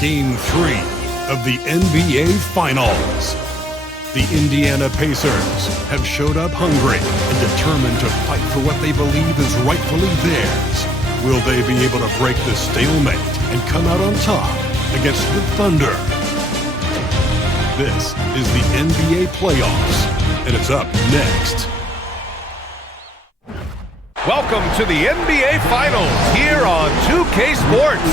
Game 3 of the NBA Finals. The Indiana Pacers have showed up hungry and determined to fight for what they believe is rightfully theirs. Will they be able to break the stalemate and come out on top against the Thunder? This is the NBA Playoffs, and it's up next. Welcome to the NBA Finals here on 2K Sports.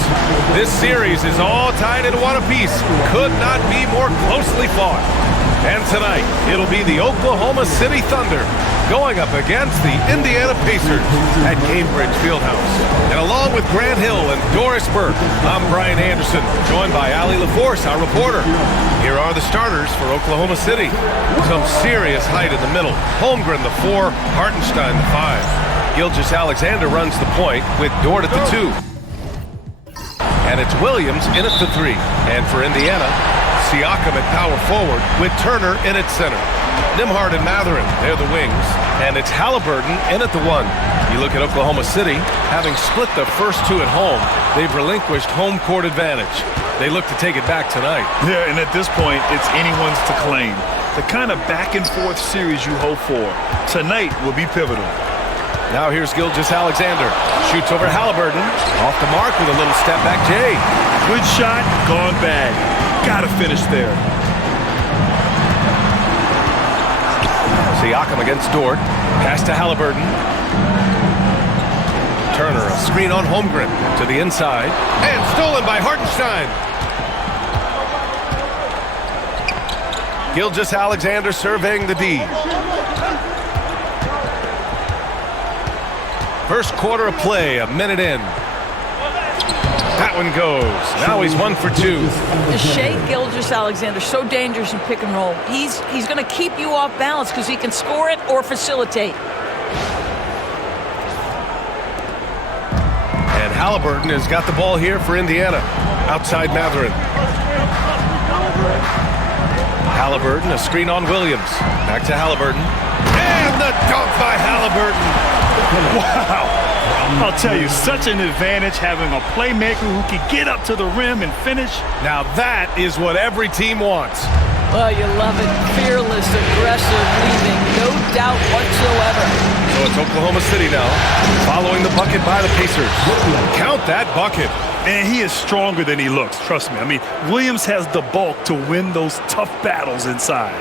This series is all tied into one apiece. Could not be more closely fought. And tonight, it'll be the Oklahoma City Thunder going up against the Indiana Pacers at Cambridge Fieldhouse. And along with Grant Hill and Doris Burke, I'm Brian Anderson, joined by Ali LaForce, our reporter. Here are the starters for Oklahoma City. Some serious height in the middle. Holmgren, the 4, Hartenstein, the 5. Gilgeous-Alexander runs the point with Dort at the 2. And it's Williams in at the 3. And for Indiana, Siakam at power forward with Turner in at center. Nembhard and Mathurin, they're the wings. And it's Halliburton in at the 1. You look at Oklahoma City, having split the first 2 at home, they've relinquished home court advantage. They look to take it back tonight. Yeah, and at this point, it's anyone's to claim. The kind of back-and-forth series you hope for. Tonight will be pivotal. Now here's Gilgeous-Alexander. Shoots over Halliburton. Off the mark with a little step-back J. Good shot, gone bad. Gotta finish there. Siakam against Dort. Pass to Halliburton. Turner, a screen on Holmgren to the inside. And stolen by Hartenstein. Gilgeous-Alexander surveying the D. First quarter of play, a minute in. That one goes. Now he's 1 for 2. Shai Gilgeous-Alexander, so dangerous in pick and roll. He's going to keep you off balance because he can score it or facilitate. And Halliburton has got the ball here for Indiana. Outside Mathurin. Halliburton, a screen on Williams. Back to Halliburton. And the dunk by Halliburton. Wow. I'll tell you, such an advantage having a playmaker who can get up to the rim and finish. Now that is what every team wants. Well, you love it. Fearless, aggressive, leaving no doubt whatsoever. So it's Oklahoma City now, following the bucket by the Pacers. Count that bucket. And he is stronger than he looks, trust me. I mean, Williams has the bulk to win those tough battles inside.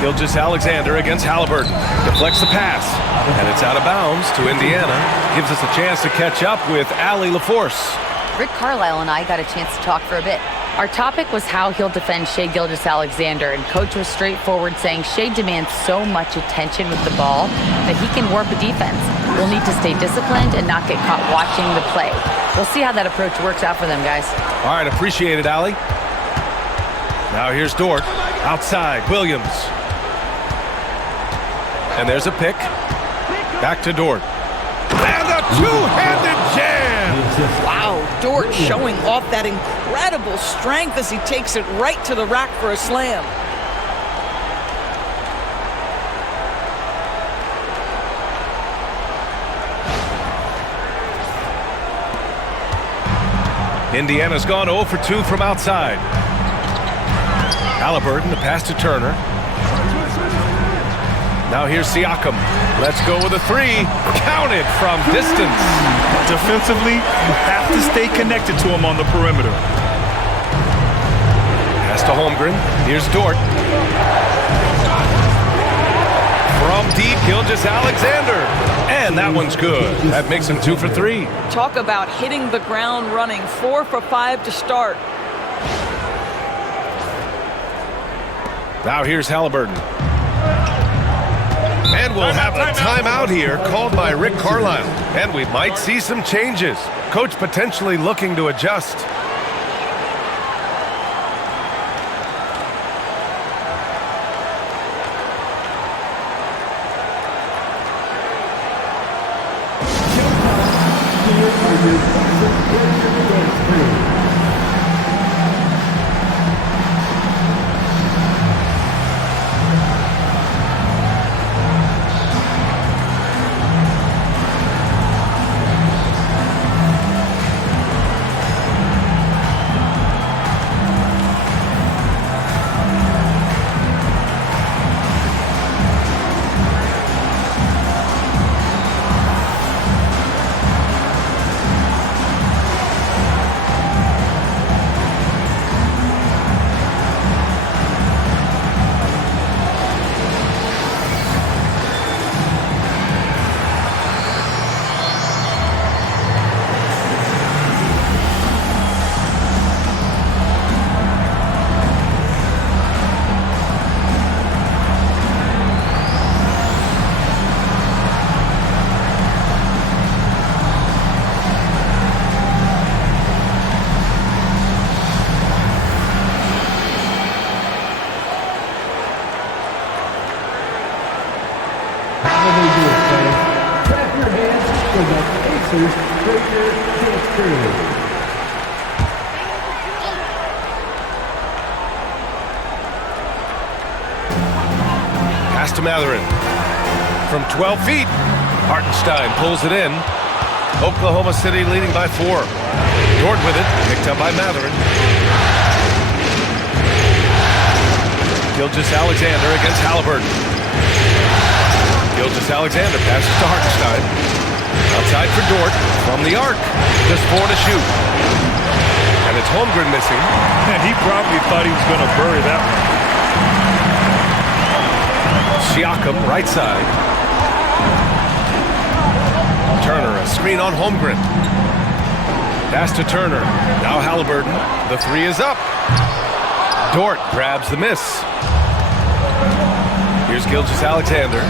Gilgeous-Alexander against Halliburton. Deflects the pass. And it's out of bounds to Indiana. Gives us a chance to catch up with Ali LaForce. Rick Carlisle and I got a chance to talk for a bit. Our topic was how he'll defend Shai Gilgeous-Alexander, and Coach was straightforward, saying Shai demands so much attention with the ball that he can warp a defense. We'll need to stay disciplined and not get caught watching the play. We'll see how that approach works out for them, guys. All right, appreciate it, Ali. Now here's Dort. Outside, Williams. And there's a pick. Back to Dort. And a two-handed jam! Wow, Dort showing off that incredible strength as he takes it right to the rack for a slam. Indiana's gone 0 for 2 from outside. Halliburton, the pass to Turner. Now here's Siakam. Let's go with a 3. Counted from distance. Defensively, you have to stay connected to him on the perimeter. Pass to Holmgren. Here's Dort. From deep, Gilgeous-Alexander. And that one's good. That makes him 2 for 3. Talk about hitting the ground running. 4 for 5 to start. Now here's Halliburton. And we'll have a timeout here called by Rick Carlisle. And we might see some changes. Coach potentially looking to adjust. Pass to Matherin. From 12 feet, Hartenstein pulls it in. Oklahoma City leading by 4. Dort with it, picked up by Matherin. Gilgeous-Alexander against Halliburton. Gilgeous-Alexander passes to Hartenstein. Outside for Dort, from the arc. Just 4 to shoot. And it's Holmgren missing. And he probably thought he was going to bury that one. Siakam, right side. Turner, a screen on Holmgren. Pass to Turner. Now Halliburton. The 3 is up. Dort grabs the miss. Here's Gilgeous-Alexander.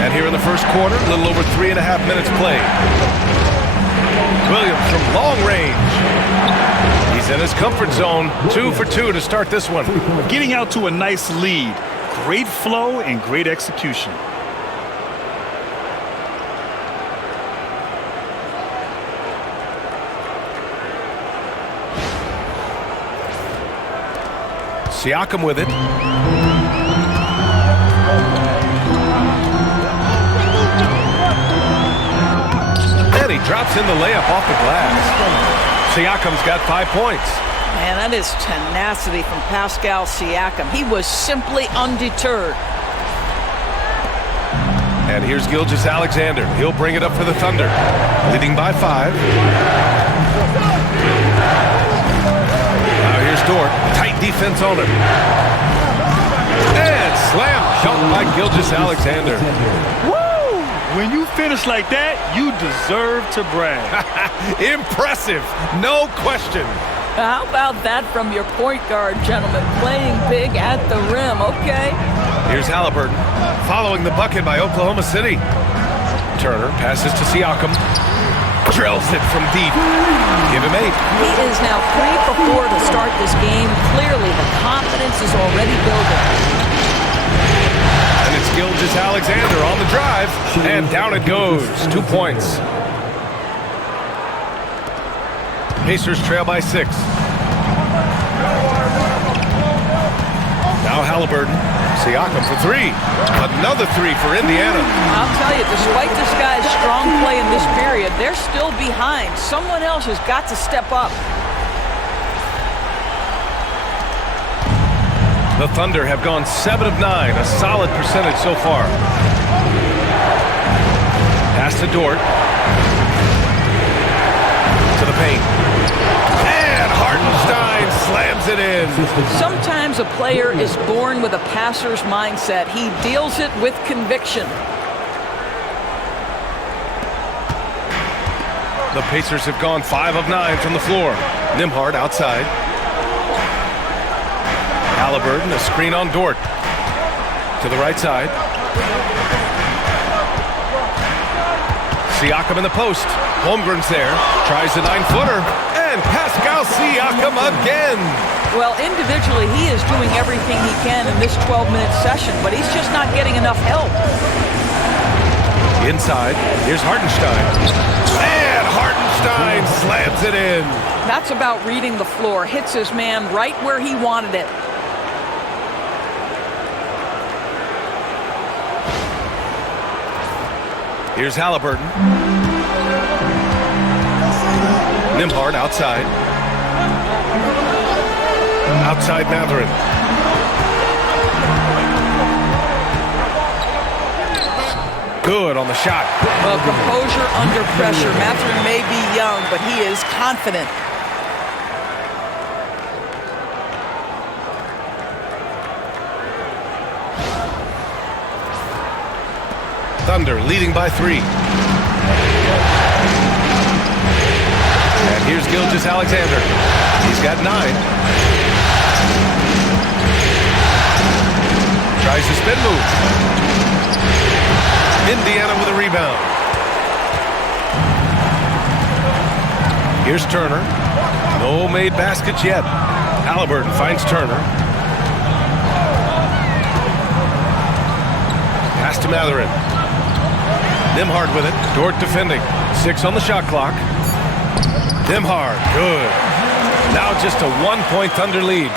And here in the first quarter, a little over 3.5 minutes played. Williams from long range. He's in his comfort zone. 2 for 2 to start this one. Getting out to a nice lead. Great flow and great execution. Siakam with it. And he drops in the layup off the glass. Siakam's got 5 points. Man, that is tenacity from Pascal Siakam. He was simply undeterred. And here's Gilgeous-Alexander. He'll bring it up for the Thunder. Leading by 5. Now here's Dort. Tight defense on him. And slam dunk by Gilgeous-Alexander. Woo! When you finish like that, you deserve to brag. Impressive. No question. How about that from your point guard, gentlemen? Playing big at the rim, okay? Here's Halliburton, following the bucket by Oklahoma City. Turner passes to Siakam. Drills it from deep. Give him 8. He is now 3 for 4 to start this game. Clearly, the confidence is already building. And it's Gilgeous-Alexander on the drive. And down it goes. 2 points. Pacers trail by 6. Now Halliburton. Siakam for 3. Another 3 for Indiana. I'll tell you, despite this guy's strong play in this period, they're still behind. Someone else has got to step up. The Thunder have gone 7 of 9, a solid percentage so far. Pass to Dort. To the paint. And Hartenstein slams it in. Sometimes a player is born with a passer's mindset. He deals it with conviction. The Pacers have gone 5 of 9 from the floor. Nembhard outside. Halliburton, a screen on Dort. To the right side. Siakam in the post. Holmgren's there. Tries the 9-footer. And Pascal Siakam again. Well, individually, he is doing everything he can in this 12-minute session, but he's just not getting enough help. Inside, here's Hartenstein. And Hartenstein slams it in. That's about reading the floor. Hits his man right where he wanted it. Here's Halliburton. Nembhard outside. Outside Matherin. Good on the shot. Well, composure under pressure. Matherin may be young, but he is confident. Thunder leading by 3. And here's Gilgeous-Alexander. He's got 9. Tries the spin move. Indiana with a rebound. Here's Turner. No made baskets yet. Halliburton finds Turner. Pass to Matherin. Nembhard with it. Dort defending. 6 on the shot clock. Nembhard, good. Now just a 1-point Thunder lead.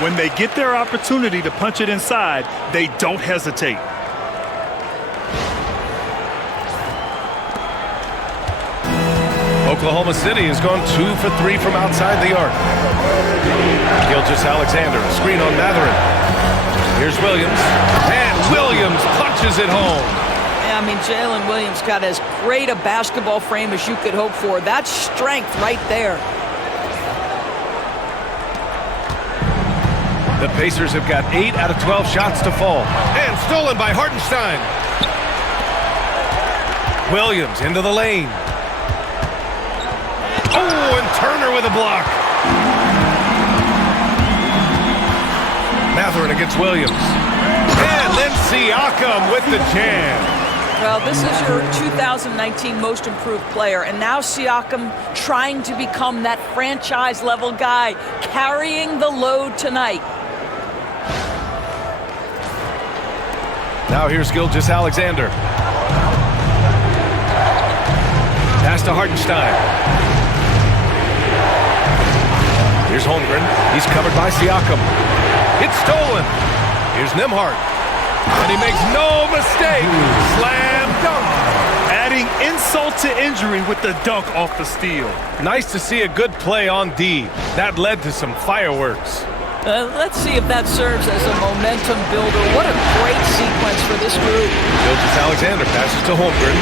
When they get their opportunity to punch it inside, they don't hesitate. Oklahoma City has gone 2 for 3 from outside the arc. Gilgeous-Alexander, screen on Matherin. Here's Williams, and Williams punches it home. Yeah, I mean, Jalen Williams got as great a basketball frame as you could hope for. That's strength right there. The Pacers have got 8 out of 12 shots to fall. And stolen by Hartenstein. Williams into the lane. Oh, and Turner with a block. Matherin against Williams. And then Siakam with the jam. Well, this is your 2019 most improved player, and now Siakam trying to become that franchise-level guy, carrying the load tonight. Now here's Gilgeous-Alexander. Pass to Hartenstein. Here's Holmgren. He's covered by Siakam. It's stolen. Here's Nembhard. And he makes no mistake. Slam dunk. Adding insult to injury with the dunk off the steal. Nice to see a good play on D. That led to some fireworks. Let's see if that serves as a momentum builder. What a great sequence for this group. Gilgeous-Alexander passes to Holmgren.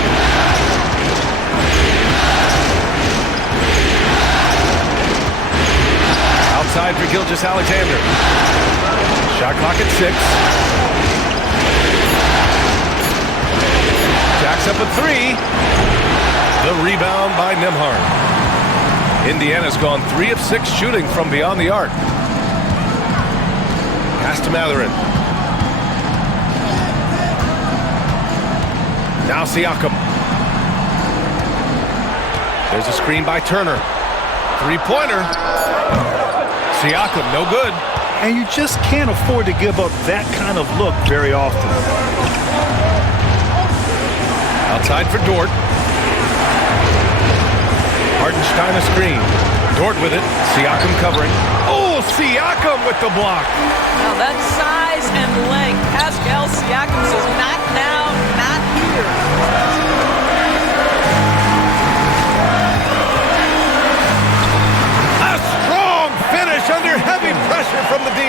Outside for Gilgeous-Alexander. Shot clock at 6. Jacks up a 3. The rebound by Nembhard. Indiana's gone 3 of 6 shooting from beyond the arc. Pass to Matherin. Now Siakam. There's a screen by Turner. 3-pointer. Siakam, no good. And you just can't afford to give up that kind of look very often. Outside for Dort. Hartenstein a screen. Dort with it. Siakam covering. Oh, Siakam with the block. Now that size and length, Pascal Siakam says, not now, not here. A strong finish under heavy pressure from the D.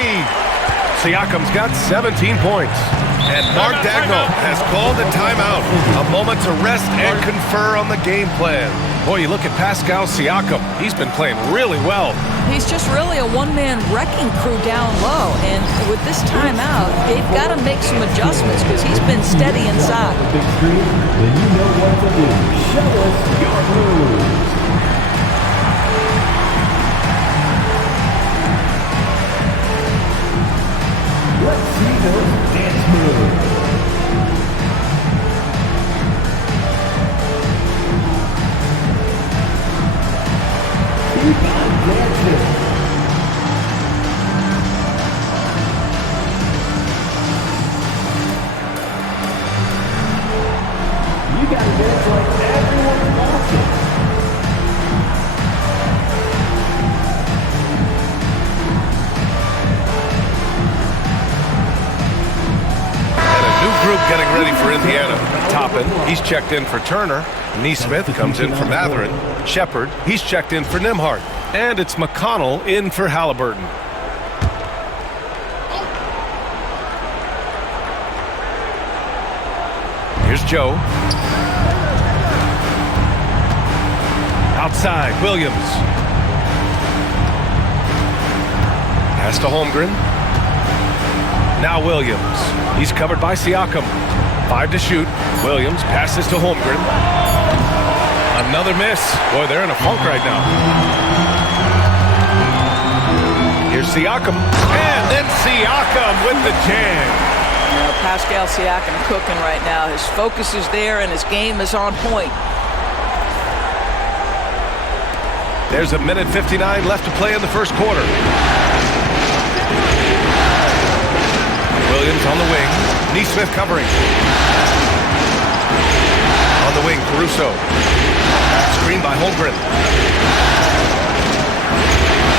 Siakam's got 17 points. And Mark Dagnall has called a timeout. A moment to rest and confer on the game plan. Boy, you look at Pascal Siakam. He's been playing really well. He's just really a one-man wrecking crew down low. And with this timeout, they've got to make some adjustments because he's been steady inside. Big screen, then you know what to do. Show us your moves. Let's see those dance moves. Keep on dancing. You gotta dance like everyone wants it. Group getting ready for Indiana. Toppin, he's checked in for Turner. Neesmith comes in for Matherin. Shepard, he's checked in for Nembhard. And it's McConnell in for Halliburton. Here's Joe. Outside, Williams. Pass to Holmgren. Now Williams. He's covered by Siakam. 5 to shoot. Williams passes to Holmgren. Another miss. Boy, they're in a funk right now. Here's Siakam. And then Siakam with the jam. You know, Pascal Siakam cooking right now. His focus is there and his game is on point. There's a minute 59 left to play in the first quarter. Williams on the wing. Neesmith covering. On the wing, Caruso. Screen by Holmgren.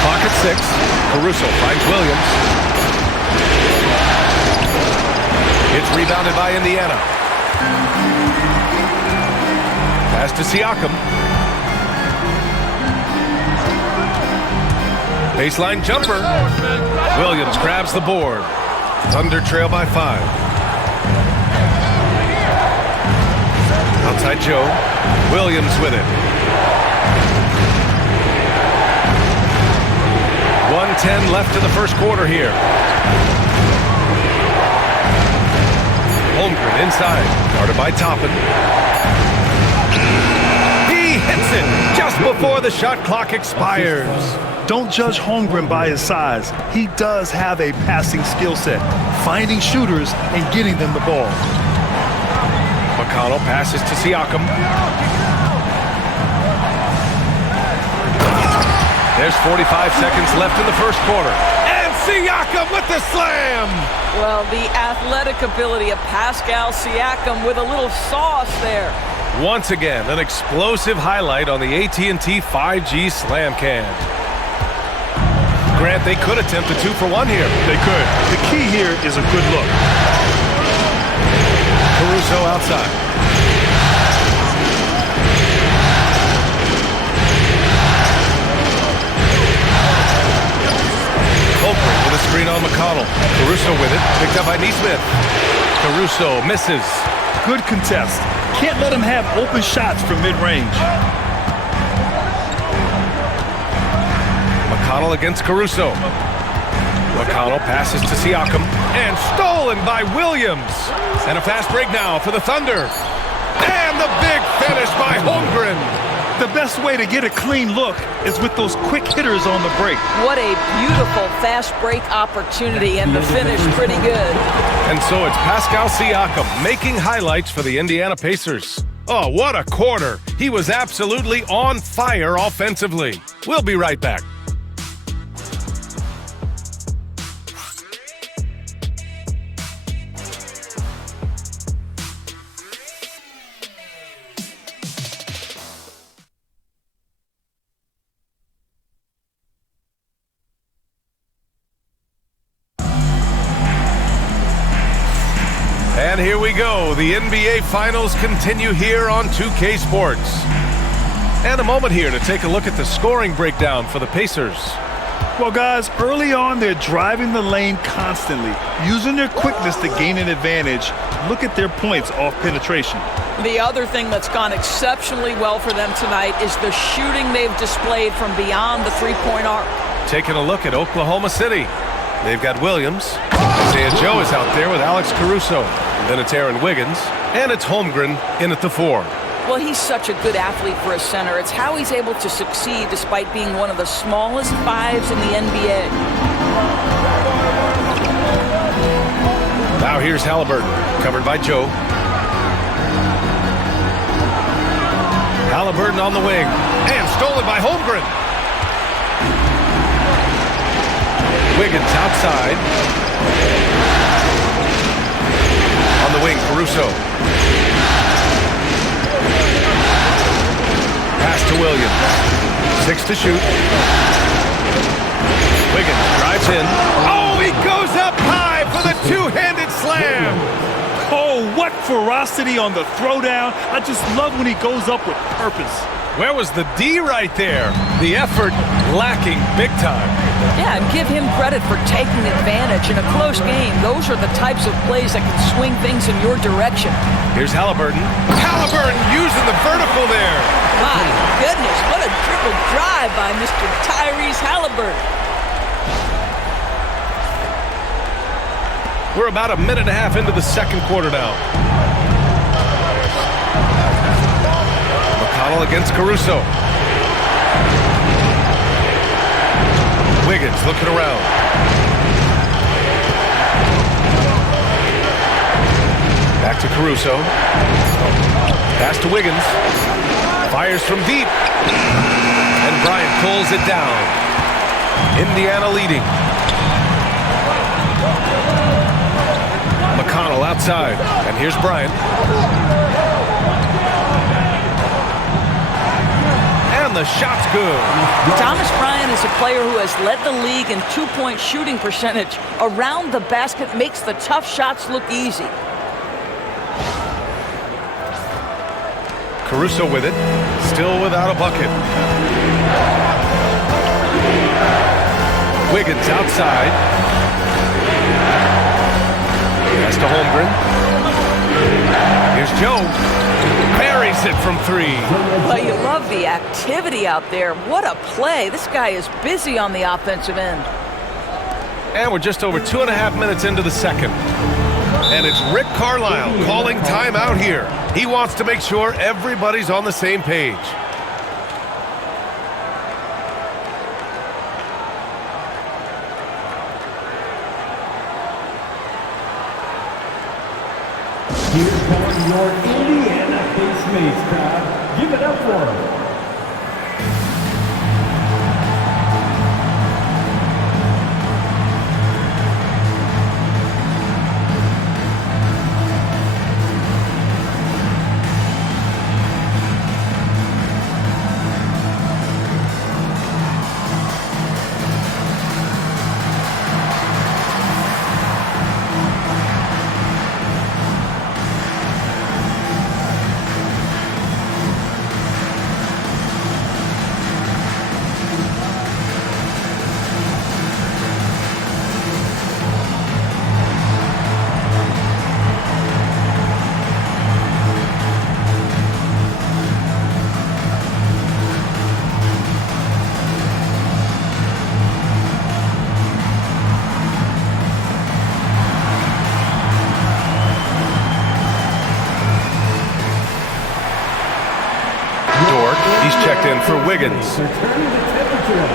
Clock at 6. Caruso finds Williams. It's rebounded by Indiana. Pass to Siakam. Baseline jumper. Williams grabs the board. Thunder trail by 5. Outside Joe. Williams with it. 1:10 left in the first quarter here. Holmgren inside. Guarded by Toppin. He hits it just before the shot clock expires. Don't judge Holmgren by his size. He does have a passing skill set, finding shooters and getting them the ball. McConnell passes to Siakam. There's 45 seconds left in the first quarter. And Siakam with the slam! Well, the athletic ability of Pascal Siakam with a little sauce there. Once again, an explosive highlight on the AT&T 5G Slam Cam. Grant, they could attempt a 2-for-1 here. They could. The key here is a good look. Caruso outside. Holmgren with a screen on McConnell. Caruso with it. Picked up by Nesmith. Caruso misses. Good contest. Can't let him have open shots from mid-range. McConnell against Caruso. McConnell passes to Siakam. And stolen by Williams. And a fast break now for the Thunder. And the big finish by Holmgren. The best way to get a clean look is with those quick hitters on the break. What a beautiful fast break opportunity, and the finish pretty good. And so it's Pascal Siakam making highlights for the Indiana Pacers. Oh, what a quarter. He was absolutely on fire offensively. We'll be right back. And here we go. The NBA Finals continue here on 2K Sports. And a moment here to take a look at the scoring breakdown for the Pacers. Well, guys, early on, they're driving the lane constantly, using their quickness to gain an advantage. Look at their points off penetration. The other thing that's gone exceptionally well for them tonight is the shooting they've displayed from beyond the three-point arc. Taking a look at Oklahoma City. They've got Williams. Isaiah Joe is out there with Alex Caruso. Then it's Aaron Wiggins. And it's Holmgren in at the 4. Well, he's such a good athlete for a center. It's how he's able to succeed despite being one of the smallest 5s in the NBA. Now here's Halliburton, covered by Joe. Halliburton on the wing. And stolen by Holmgren. Wiggins outside. On the wing, Caruso. Pass to Williams. 6 to shoot. Wiggins drives in. Oh, he goes up high for the two-handed slam. Oh, what ferocity on the throwdown. I just love when he goes up with purpose. Where was the D right there? The effort lacking big time. Yeah, and give him credit for taking advantage in a close game. Those are the types of plays that can swing things in your direction. Here's Halliburton. Halliburton using the vertical there. My goodness, what a dribble drive by Mr. Tyrese Halliburton. We're about a minute and a half into the second quarter now. McConnell against Caruso. Wiggins looking around. Back to Caruso. Pass to Wiggins. Fires from deep. And Bryant pulls it down. Indiana leading. McConnell outside. And here's Bryant. the shot's good. Thomas Bryant is a player who has led the league in two-point shooting percentage. Around the basket makes the tough shots look easy. Caruso with it, still without a bucket. Wiggins outside. Pass to Holmgren. Here's Joe. Buries it from three. Well, you love the activity out there. What a play. This guy is busy on the offensive end. And we're just over 2.5 minutes into the second. And it's Rick Carlisle calling timeout here. He wants to make sure everybody's on the same page. Here come your Indiana Pacemates, crowd. Give it up for them. He's checked in for Wiggins. They're turning the temperature up.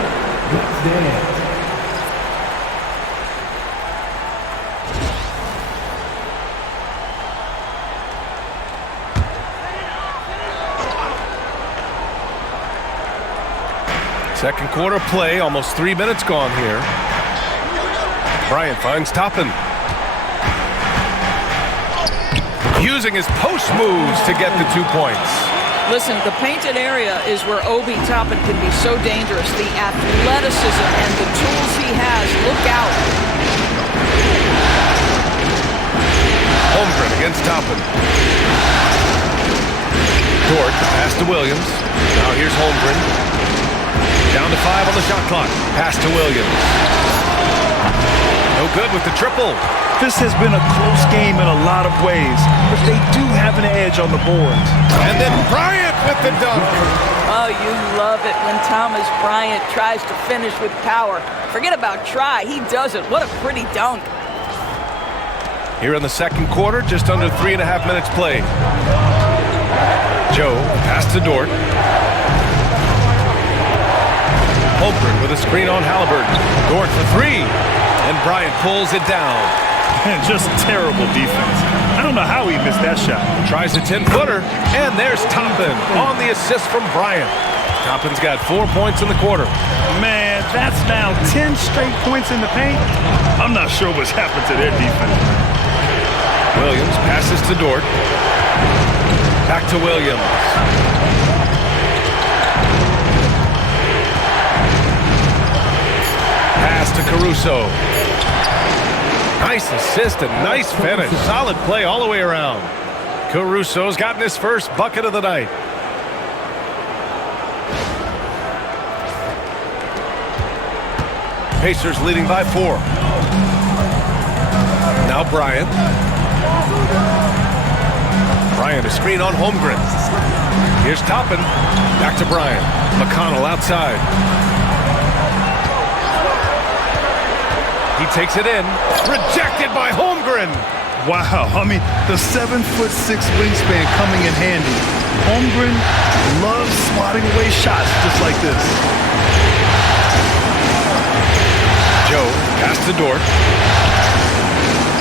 Let's dance. Second quarter play, almost 3 minutes gone here. Bryant finds Toppin. Using his post moves to get the 2 points. Listen, the painted area is where Obi Toppin can be so dangerous. The athleticism and the tools he has. Look out. Holmgren against Toppin. Dort, pass to Williams. Now here's Holmgren. Down to 5 on the shot clock. Pass to Williams. No good with the triple. This has been a close game in a lot of ways, but they do have an edge on the boards. And then Bryant with the dunk. Oh, you love it when Thomas Bryant tries to finish with power. Forget about try. He does it. What a pretty dunk. Here in the second quarter, just under 3.5 minutes played. Joe, pass to Dort. Holmgren with a screen on Halliburton. Dort for three. And Bryant pulls it down. And just terrible defense. I don't know how he missed that shot. Tries a 10-footer, and there's Toppin on the assist from Bryant. Toppin's got 4 points in the quarter. Man, that's now 10 straight points in the paint. I'm not sure what's happened to their defense. Williams passes to Dort. Back to Williams. Pass to Caruso. Nice assist and nice finish. Solid play all the way around. Caruso's gotten his first bucket of the night. Pacers leading by 4. Now Bryant. Bryant, a screen on Holmgren. Here's Toppin. Back to Bryant. McConnell outside. He takes it in. Rejected by Holmgren. Wow, I mean, the 7'6" wingspan coming in handy. Holmgren loves swatting away shots just like this. Joe, pass to Dort.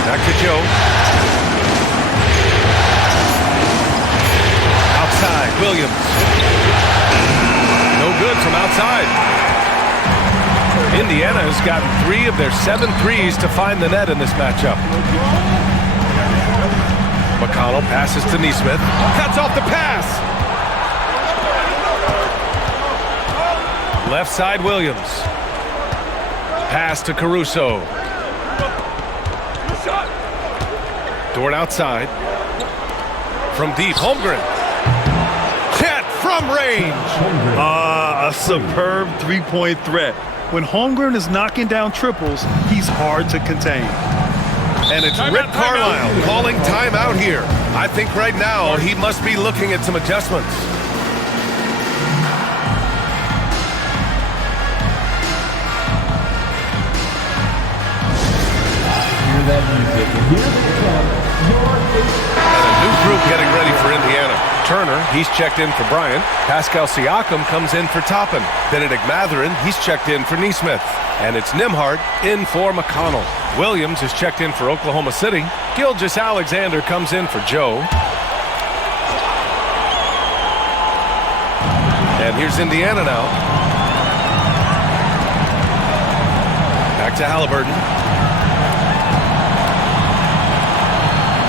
Back to Joe. Outside, Williams. No good from outside. Indiana has gotten 3 of their 7 threes to find the net in this matchup. McConnell passes to Nesmith. Cuts off the pass. Left side, Williams. Pass to Caruso. Dort outside. From deep, Holmgren. Chet from range. A superb three-point threat. When Holmgren is knocking down triples, he's hard to contain. And it's Rick Carlisle calling timeout here. I think right now he must be looking at some adjustments. Hear that music. Here they come. And a new group getting ready for Indiana. Turner, he's checked in for Bryant. Pascal Siakam comes in for Toppin. Benedict Mathurin, he's checked in for Neesmith. And it's Nembhard in for McConnell. Williams is checked in for Oklahoma City. Gilgeous-Alexander comes in for Joe. And here's Indiana now. Back to Halliburton.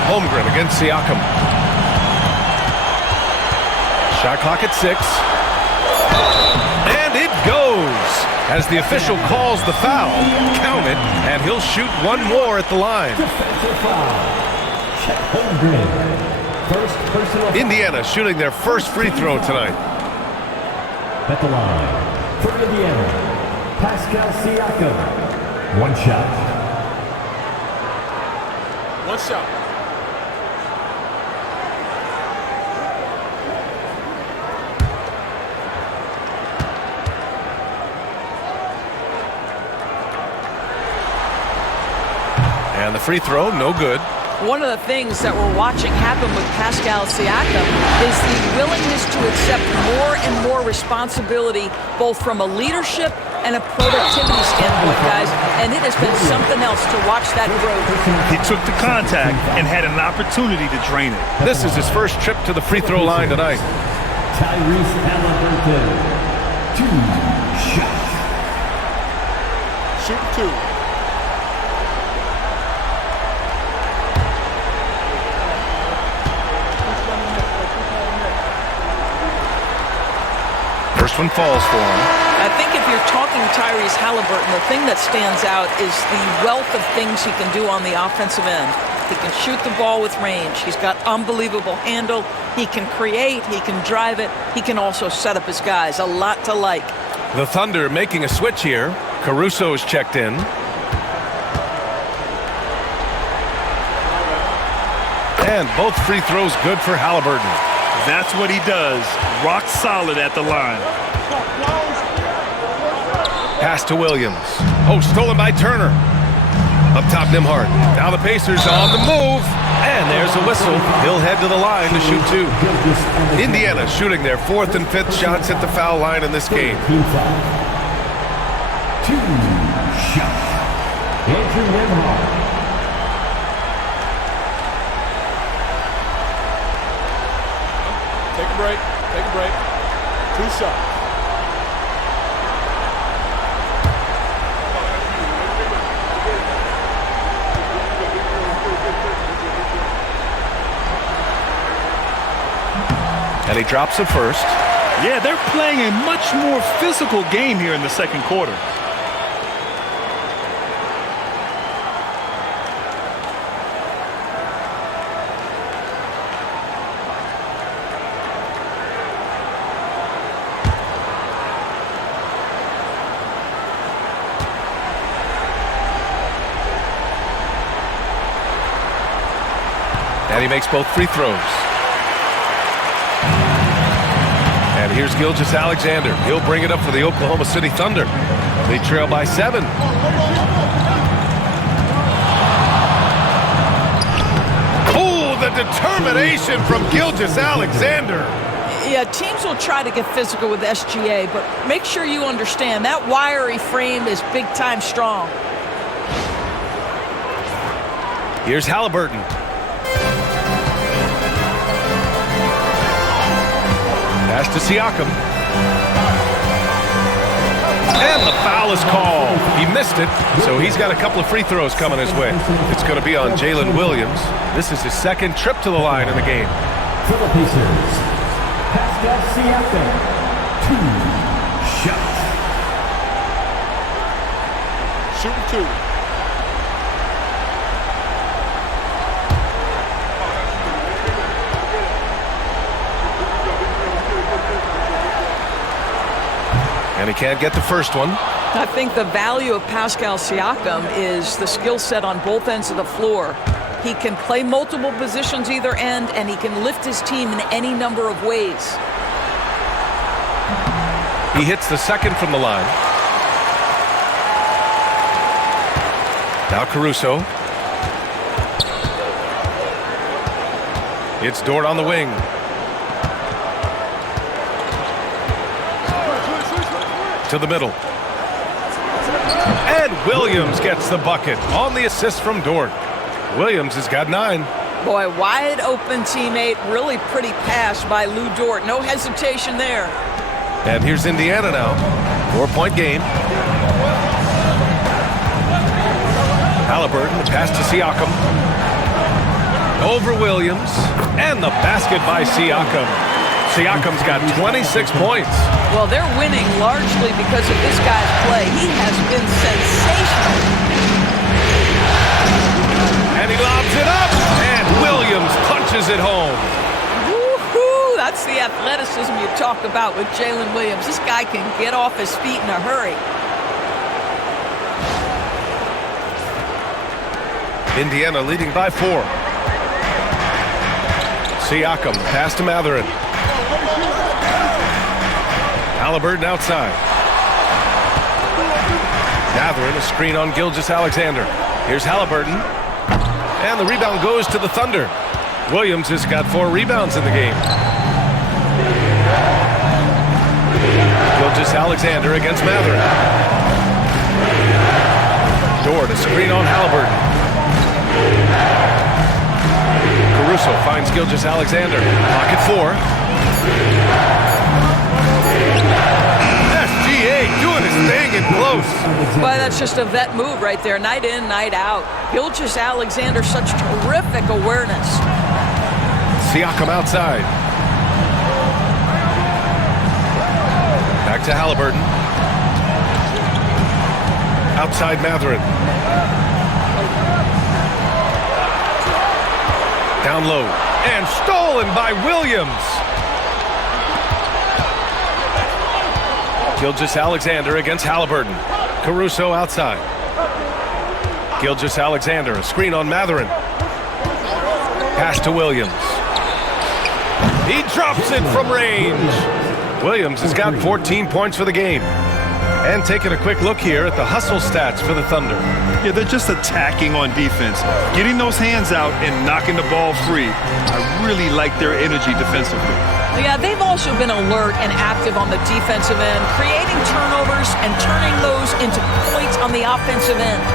Holmgren against Siakam. Shot clock at 6. And it goes! As the official calls the foul, count it, and he'll shoot one more at the line. Defensive foul. Chet Holmgren. First personal foul. Indiana shooting their first free throw tonight. At the line. For Indiana, Pascal Siakam. One shot. One shot. And the free throw, no good. One of the things that we're watching happen with Pascal Siakam is the willingness to accept more and more responsibility, both from a leadership and a productivity standpoint, guys. And it has been something else to watch that growth. He took the contact and had an opportunity to drain it. This is his first trip to the free throw line tonight. Tyrese Halliburton. 2 shots. Shoot 2. First one falls for him. I think if you're talking Tyrese Halliburton, the thing that stands out is the wealth of things he can do on the offensive end. He can shoot the ball with range. He's got unbelievable handle. He can create. He can drive it. He can also set up his guys. A lot to like. The Thunder making a switch here. Caruso's checked in. And both free throws good for Halliburton. That's what he does. Rock solid at the line. Pass to Williams. Oh, stolen by Turner. Up top, Nembhard. Now the Pacers on the move. And there's a whistle. He'll head to the line to shoot 2. Indiana shooting their 4th and 5th shots at the foul line in this game. 2 shots. Andrew Nembhard. Take a break. Take a break. 2 shots. And he drops it first. Yeah, they're playing a much more physical game here in the second quarter. And he makes both free throws. And here's Gilgeous-Alexander. He'll bring it up for the Oklahoma City Thunder. They trail by 7. Oh, the determination from Gilgeous-Alexander. Yeah, teams will try to get physical with SGA, but make sure you understand that wiry frame is big-time strong. Here's Halliburton. Pass to Siakam. And the foul is called. He missed it, so he's got a couple of free throws coming his way. It's going to be on Jalen Williams. This is his 2nd trip to the line in the game. For the Pacers, Pascal Siakam. 2 shots. shooting 2. And he can't get the first one. I think the value of Pascal Siakam is the skill set on both ends of the floor. He can play multiple positions either end, and he can lift his team in any number of ways. He hits the second from the line. Now Caruso. It's Dort on the wing. To the middle. And Williams gets the bucket on the assist from Dort. Williams has got 9. Boy, wide open teammate, really pretty pass by Lou Dort. No hesitation there. And here's Indiana now. 4-point game. Halliburton, pass to Siakam. Over Williams. And the basket by Siakam. Siakam's got 26 points. Well, they're winning largely because of this guy's play. He has been sensational. And he lobs it up. And Williams punches it home. Woo-hoo! That's the athleticism you talk about with Jalen Williams. This guy can get off his feet in a hurry. Indiana leading by 4. Siakam, pass to Mathurin. Halliburton outside. Mathurin, a screen on Gilgeous-Alexander. Here's Halliburton. And the rebound goes to the Thunder. Williams has got 4 rebounds in the game. Gilgeous-Alexander against Mathurin. Dort, a screen on Halliburton. Caruso finds Gilgeous-Alexander. Pocket 4. SGA doing his thing in close. Boy, that's just a vet move right there. Night in, night out. Gilgeous-Alexander, such terrific awareness. Siakam outside. Back to Halliburton. Outside Mathurin. Down low. And stolen by Williams. Gilgeous-Alexander against Halliburton. Caruso outside. Gilgeous-Alexander, a screen on Mathurin. Pass to Williams. He drops it from range. Williams has got 14 points for the game. And taking a quick look here at the hustle stats for the Thunder. Yeah, they're just attacking on defense, getting those hands out and knocking the ball free. I really like their energy defensively. Yeah, they've also been alert and active on the defensive end, creating turnovers and turning those into points on the offensive end.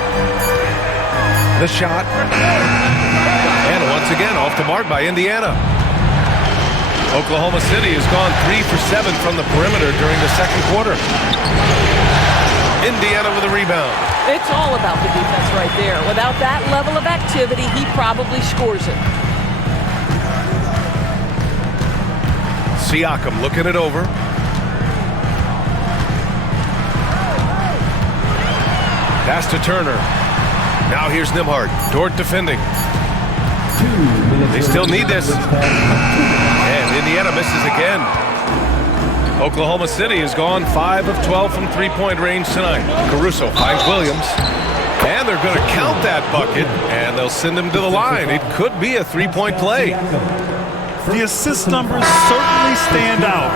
The shot. And once again, off the mark by Indiana. Oklahoma City has gone 3 for 7 from the perimeter during the second quarter. Indiana with a rebound. It's all about the defense right there. Without that level of activity, he probably scores it. Siakam looking it over. Pass to Turner. Now here's Nembhard. Dort defending. They still need this. And Indiana misses again. Oklahoma City has gone 5 of 12 from three-point range tonight. Caruso finds Williams. And they're going to count that bucket, and they'll send him to the line. It could be a three-point play. The assist numbers certainly stand out.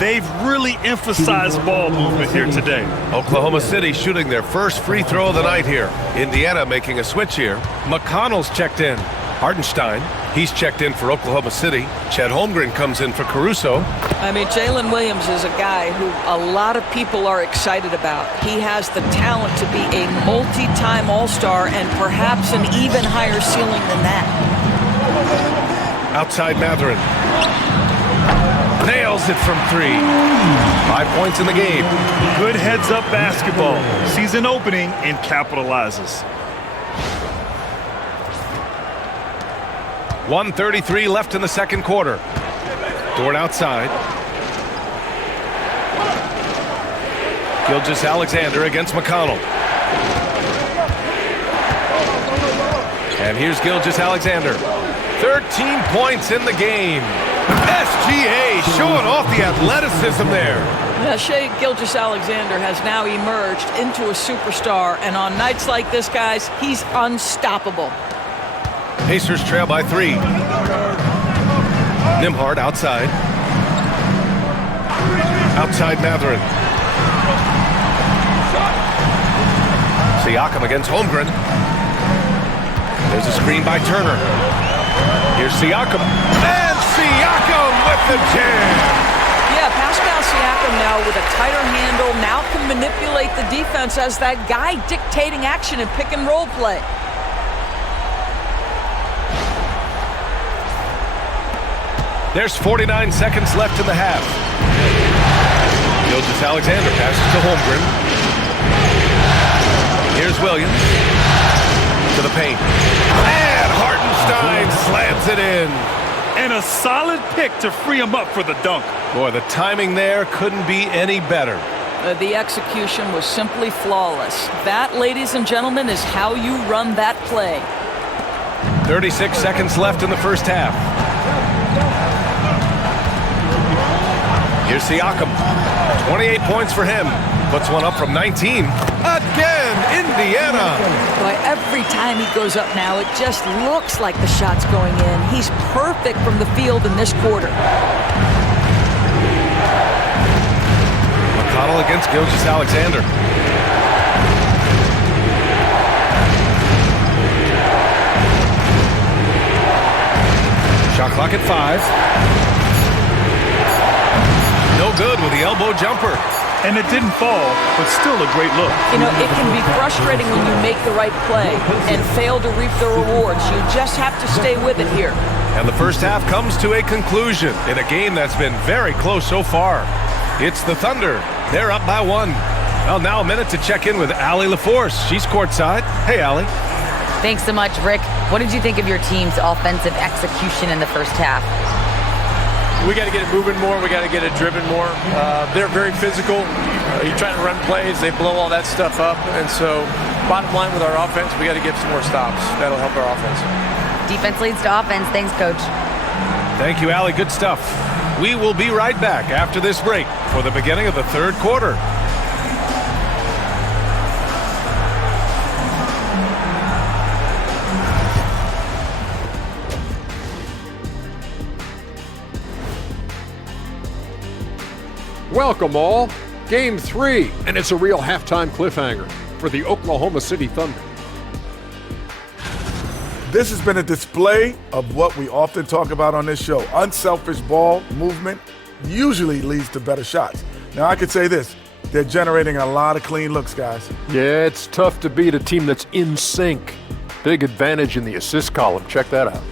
They've really emphasized ball movement here today. Oklahoma City shooting their first free throw of the night here. Indiana making a switch here. McConnell's checked in. Hartenstein, he's checked in for Oklahoma City. Chet Holmgren comes in for Caruso. I mean, Jalen Williams is a guy who a lot of people are excited about. He has the talent to be a multi-time All-Star and perhaps an even higher ceiling than that. Outside Mathurin. Nails it from 3. 5 points in the game. Good heads-up basketball. Sees an opening and capitalizes. 1:33 left in the second quarter. Dort outside. Gilgeous-Alexander against McConnell. And here's Gilgeous-Alexander. 13 points in the game. SGA showing off the athleticism there. Yeah, Shai Gilgeous-Alexander has now emerged into a superstar, and on nights like this, guys, he's unstoppable. Pacers trail by 3. Nembhard outside. Outside Mathurin. Siakam against Holmgren. There's a screen by Turner. Here's Siakam. And Siakam with the jam. Yeah, Pascal Siakam now with a tighter handle, now can manipulate the defense as that guy dictating action in pick and roll play. There's 49 seconds left in the half. Gilgeous-Alexander passes to Holmgren. Here's Williams to the paint. And Hartenstein slams it in. And a solid pick to free him up for the dunk. Boy, the timing there couldn't be any better. The execution was simply flawless. That, ladies and gentlemen, is how you run that play. 36 seconds left in the first half. Here's Siakam. 28 points for him. Puts one up from 19. Again, Indiana. Boy, every time he goes up now, it just looks like the shot's going in. He's perfect from the field in this quarter. McConnell against Gilgeous-Alexander. Shot clock at 5. No good with the elbow jumper. And it didn't fall, but still a great look. You know, it can be frustrating when you make the right play and fail to reap the rewards. You just have to stay with it here. And the first half comes to a conclusion in a game that's been very close so far. It's the Thunder. They're up by 1. Well, now a minute to check in with Allie LaForce. She's courtside. Hey, Allie. Thanks so much, Rick. What did you think of your team's offensive execution in the first half? We got to get it moving more. We got to get it driven more. They're very physical. You're trying to run plays. They blow all that stuff up. And so bottom line with our offense, we got to get some more stops. That'll help our offense. Defense leads to offense. Thanks, Coach. Thank you, Allie. Good stuff. We will be right back after this break for the beginning of the third quarter. Welcome all. Game 3, and it's a real halftime cliffhanger for the Oklahoma City Thunder. This has been a display of what we often talk about on this show. Unselfish ball movement usually leads to better shots. Now, I could say this. They're generating a lot of clean looks, guys. Yeah, it's tough to beat a team that's in sync. Big advantage in the assist column. Check that out.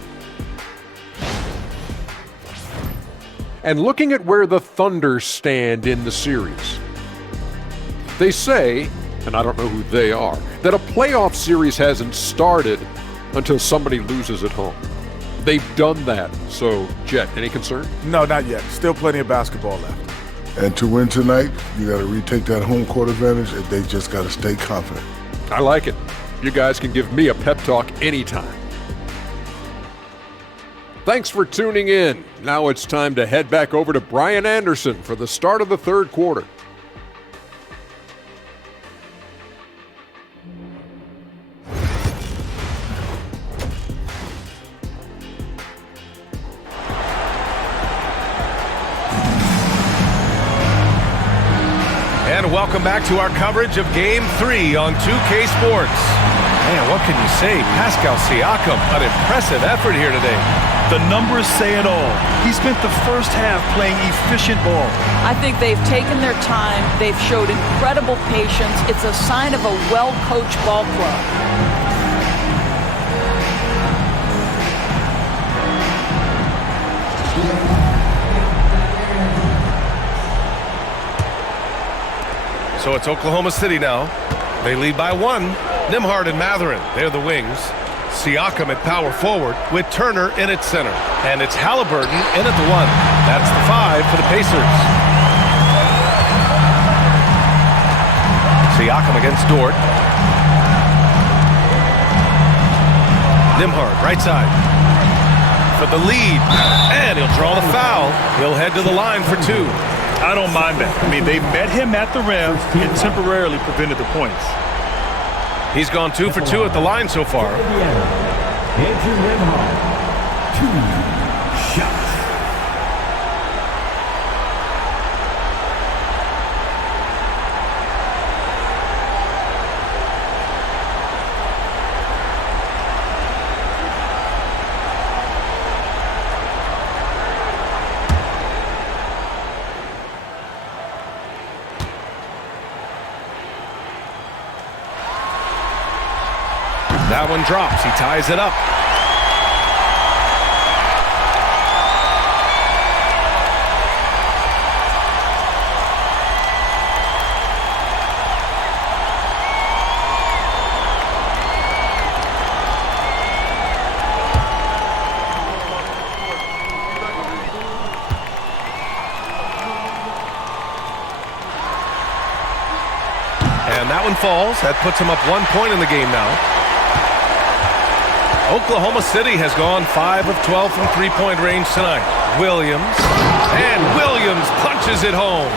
And looking at where the Thunder stand in the series. They say, and I don't know who they are, that a playoff series hasn't started until somebody loses at home. They've done that. So, Jet, any concern? No, not yet. Still plenty of basketball left. And to win tonight, you got to retake that home court advantage, and they just got to stay confident. I like it. You guys can give me a pep talk anytime. Thanks for tuning in. Now it's time to head back over to Brian Anderson for the start of the third quarter. And welcome back to our coverage of Game 3 on 2K Sports. Man, what can you say? Pascal Siakam, an impressive effort here today. The numbers say it all. He spent the first half playing efficient ball. I think they've taken their time. They've showed incredible patience. It's a sign of a well-coached ball club. So it's Oklahoma City now. They lead by 1. Nembhard and Mathurin, they're the wings. Siakam at power forward with Turner in at center. And it's Halliburton in at the 1. That's the 5 for the Pacers. Siakam against Dort. Nembhard, right side. For the lead. And he'll draw the foul. He'll head to the line for 2. I don't mind that. I mean, they met him at the rim and temporarily prevented the points. He's gone 2 for 2 at the line so far. Andrew Nembhard, 2 shots. That one drops. He ties it up. And that one falls. That puts him up 1 point in the game now. Oklahoma City has gone 5 of 12 from three-point range tonight. Williams punches it home.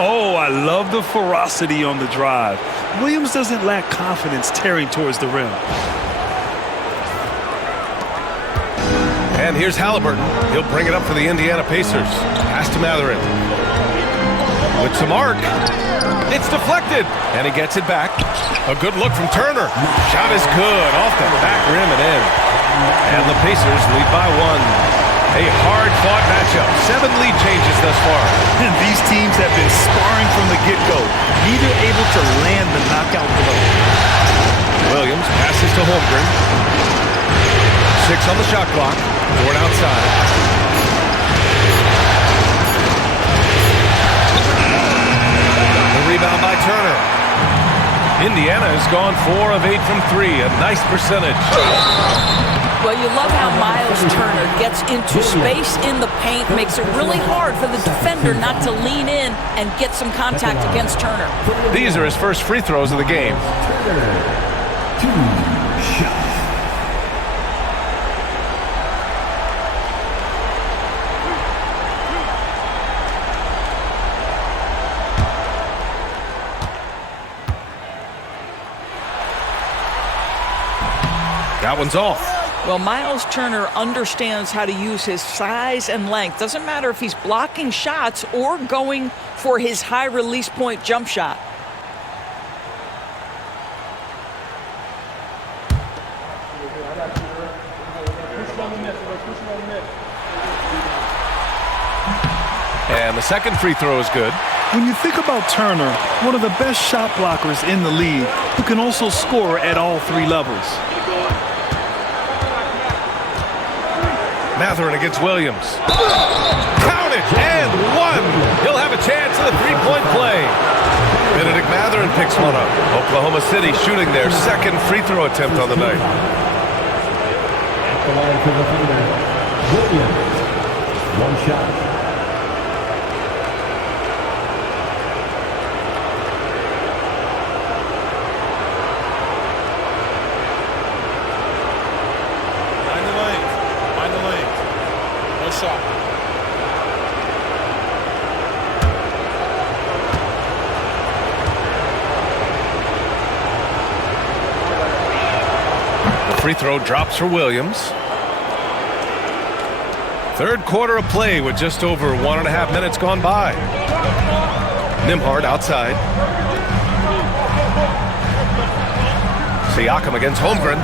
Oh, I love the ferocity on the drive. Williams doesn't lack confidence tearing towards the rim. And here's Halliburton. He'll bring it up for the Indiana Pacers. Pass to Mathurin. With some arc. It's deflected. And he gets it back. A good look from Turner. Shot is good. Off the back rim and in. And the Pacers lead by 1. A hard-fought matchup. 7 lead changes thus far. And these teams have been sparring from the get-go. Neither able to land the knockout blow. Williams passes to Holmgren. 6 on the shot clock. Ford outside. The rebound by Turner. Indiana has gone 4 of 8 from 3. A nice percentage. Well, you love how Miles Turner gets into space in the paint, makes it really hard for the defender not to lean in and get some contact against Turner. These are his first free throws of the game. Turner, 2 shots. That one's off. Well, Miles Turner understands how to use his size and length. Doesn't matter if he's blocking shots or going for his high release point jump shot. And the second free throw is good. When you think about Turner, one of the best shot blockers in the league, who can also score at all 3 levels. Mathurin against Williams. Count it, and 1. He'll have a chance at a three-point play. Benedict Mathurin picks one up. Oklahoma City shooting their second free throw attempt on the night. At the line for the leader, Williams, 1 shot. Free throw drops for Williams. Third quarter of play with just over 1.5 minutes gone by. Nembhard outside. Siakam against Holmgren.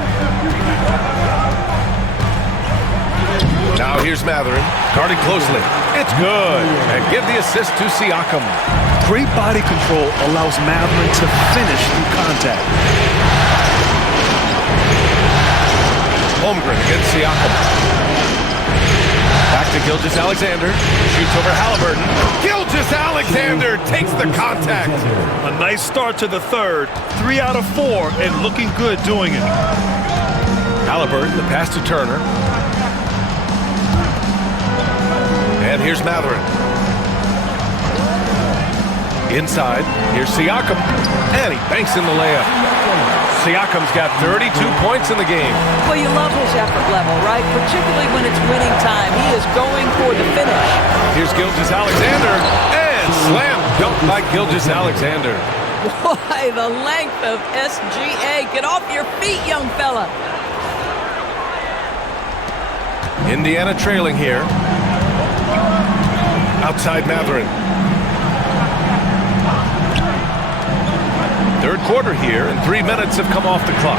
Now here's Mathurin, guarded closely. It's good, and give the assist to Siakam. Great body control allows Mathurin to finish through contact. Holmgren against Siakam. Back to Gilgeous-Alexander. Shoots over Halliburton. Gilgeous-Alexander takes the contact. A nice start to the third. 3 out of 4 and looking good doing it. Halliburton, the pass to Turner. And here's Mathurin. Inside, here's Siakam. And he banks in the layup. Siakam's got 32 points in the game. Well, you love his effort level, right? Particularly when it's winning time. He is going for the finish. Here's Gilgeous-Alexander, and slam dunk by Gilgeous-Alexander. Boy, the length of SGA. Get off your feet, young fella. Indiana trailing here. Outside Matherin. Third quarter here, and 3 minutes have come off the clock.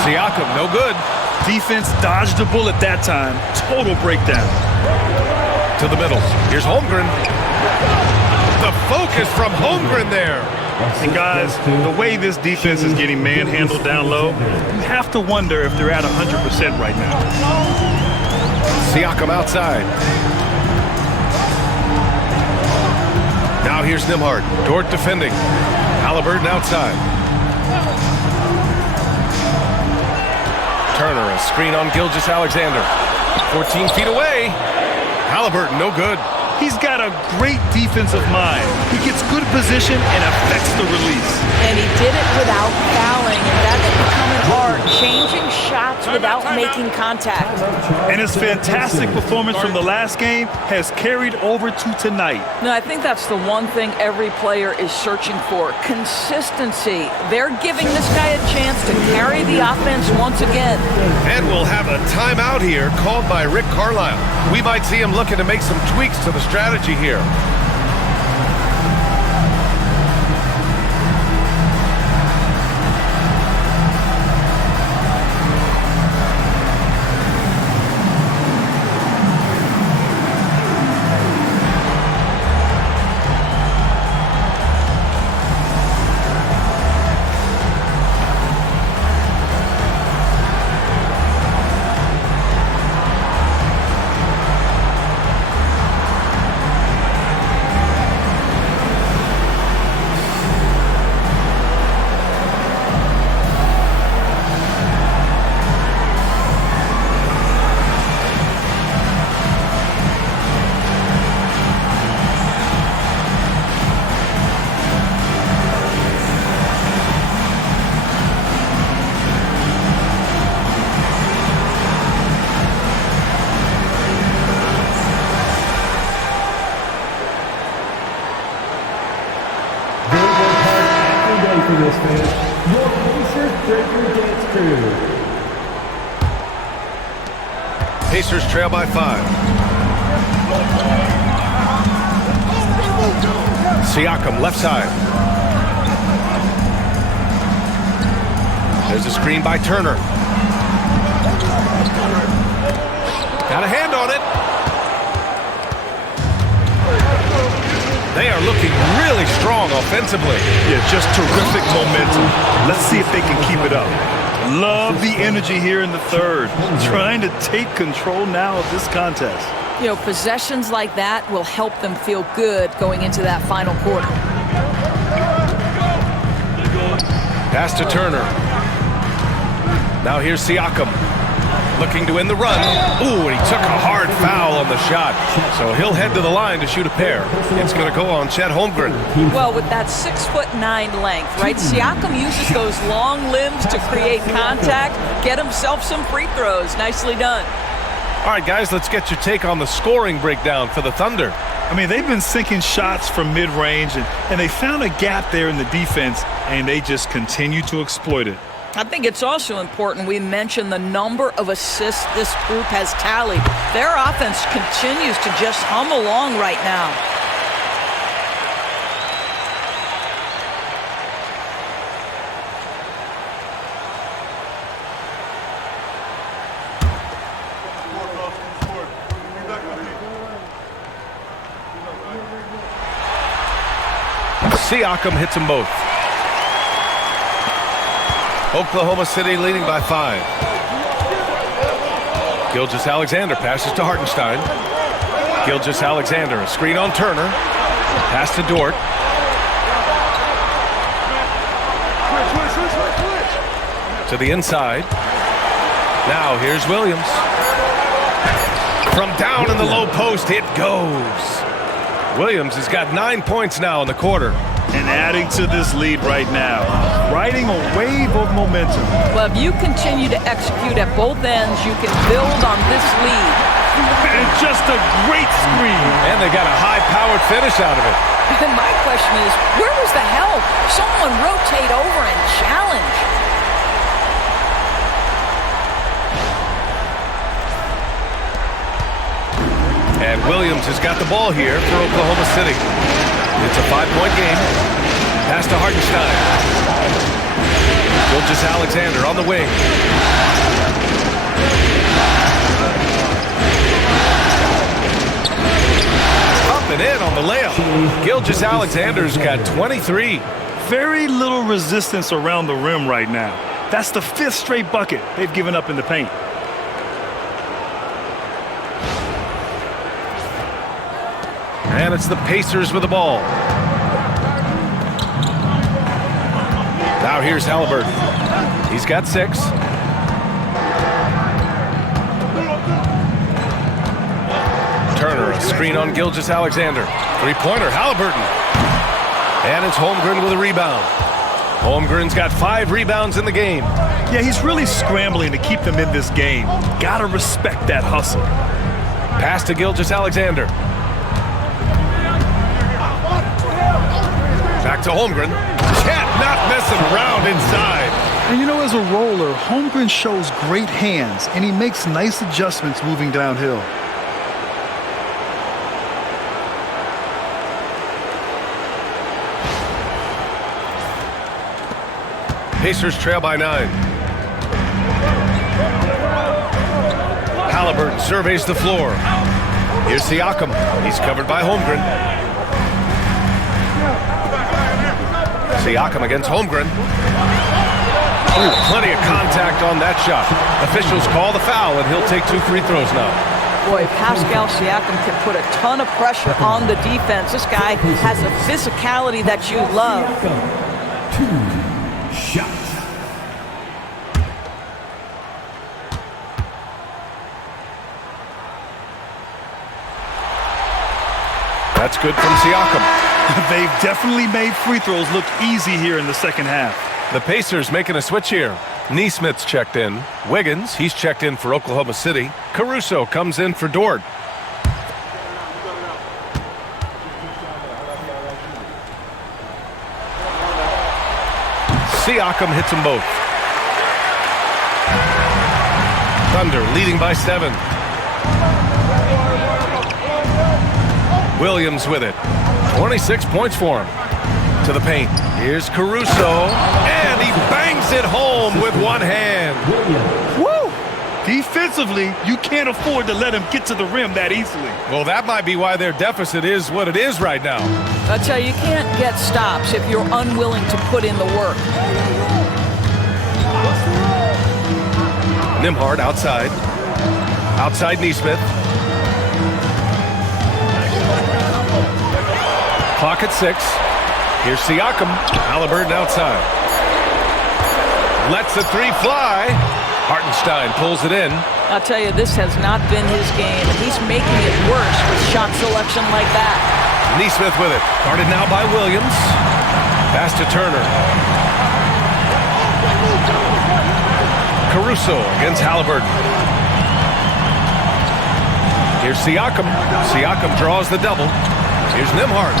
Siakam, no good. Defense dodged the bullet that time. Total breakdown. To the middle. Here's Holmgren. The focus from Holmgren there. And guys, the way this defense is getting manhandled down low, you have to wonder if they're at 100% right now. Siakam outside. Now here's Nembhard. Dort defending. Halliburton outside. Turner, a screen on Gilgeous-Alexander. 14 feet away. Halliburton, no good. He's got a great defensive mind. He gets good position and affects the release. And he did it without fouling, and that's becoming hard. Changing shots without making contact. And his fantastic performance from the last game has carried over to tonight. No, I think that's the one thing every player is searching for. Consistency. They're giving this guy a chance to carry the offense once again. And we'll have a timeout here called by Rick Carlisle. We might see him looking to make some tweaks to the strategy here. For this fan, your Pacers Breaker Dance Crew. Pacers trail by 5. Siakam, left side. There's a screen by Turner. Got a hand on it. They are looking really strong offensively. Yeah, just terrific momentum. Let's see if they can keep it up. Love the energy here in the third. Trying to take control now of this contest. You know, possessions like that will help them feel good going into that final quarter. Pass to Turner. Now here's Siakam. Looking to win the run. Ooh, and he took a hard foul on the shot. So he'll head to the line to shoot a pair. It's going to go on Chet Holmgren. Well, with that 6'9" length, right? Siakam uses those long limbs to create contact, get himself some free throws. Nicely done. All right, guys, let's get your take on the scoring breakdown for the Thunder. I mean, they've been sinking shots from mid-range, and they found a gap there in the defense, and they just continue to exploit it. I think it's also important we mention the number of assists this group has tallied. Their offense continues to just hum along right now. Siakam hits them both. Oklahoma City leading by 5. Gilgeous-Alexander passes to Hartenstein. Gilgeous-Alexander, a screen on Turner. Pass to Dort. To the inside. Now here's Williams. From down in the low post, it goes. Williams has got 9 points now in the quarter. and adding to this lead right now. Riding a wave of momentum. Well, if you continue to execute at both ends, you can build on this lead. And just a great screen. And they got a high-powered finish out of it. And my question is, where was the help? Someone rotate over and challenge. And Williams has got the ball here for Oklahoma City. It's a 5-point game. Pass to Hartenstein. Gilgeous-Alexander on the wing. Up and in on the layup. Gilgeous-Alexander's got 23. Very little resistance around the rim right now. That's the 5th straight bucket they've given up in the paint. And it's the Pacers with the ball. Now here's Halliburton. He's got 6. Turner, a screen on Gilgeous-Alexander. 3-pointer, Halliburton. And it's Holmgren with a rebound. Holmgren's got 5 rebounds in the game. Yeah, he's really scrambling to keep them in this game. Gotta respect that hustle. Pass to Gilgeous-Alexander. Back to Holmgren. Cat not messing around inside. And you know, as a roller, Holmgren shows great hands, and he makes nice adjustments moving downhill. Pacers trail by 9. Halliburton surveys the floor. Here's Siakam. He's covered by Holmgren. Siakam against Holmgren. Oh, plenty of contact on that shot. Officials call the foul, and he'll take 2 free throws now. Boy, Pascal Siakam can put a ton of pressure on the defense. This guy has a physicality that you love. 2 shots. That's good from Siakam. They've definitely made free throws look easy here in the second half. The Pacers making a switch here. Neesmith's checked in. Wiggins, he's checked in for Oklahoma City. Caruso comes in for Dort. Siakam hits them both. Thunder leading by 7. Williams with it. 26 points for him. To the paint. Here's Caruso. And he bangs it home with one hand. Woo! Defensively, you can't afford to let him get to the rim that easily. Well, that might be why their deficit is what it is right now. I tell you, you can't get stops if you're unwilling to put in the work. Nembhard outside. Outside Neesmith. Clock at 6. Here's Siakam. Halliburton outside. Lets the 3 fly. Hartenstein pulls it in. I'll tell you, this has not been his game, and he's making it worse with shot selection like that. Neesmith with it. Guarded now by Williams. Pass to Turner. Caruso against Halliburton. Here's Siakam. Siakam draws the double. Here's Nembhard.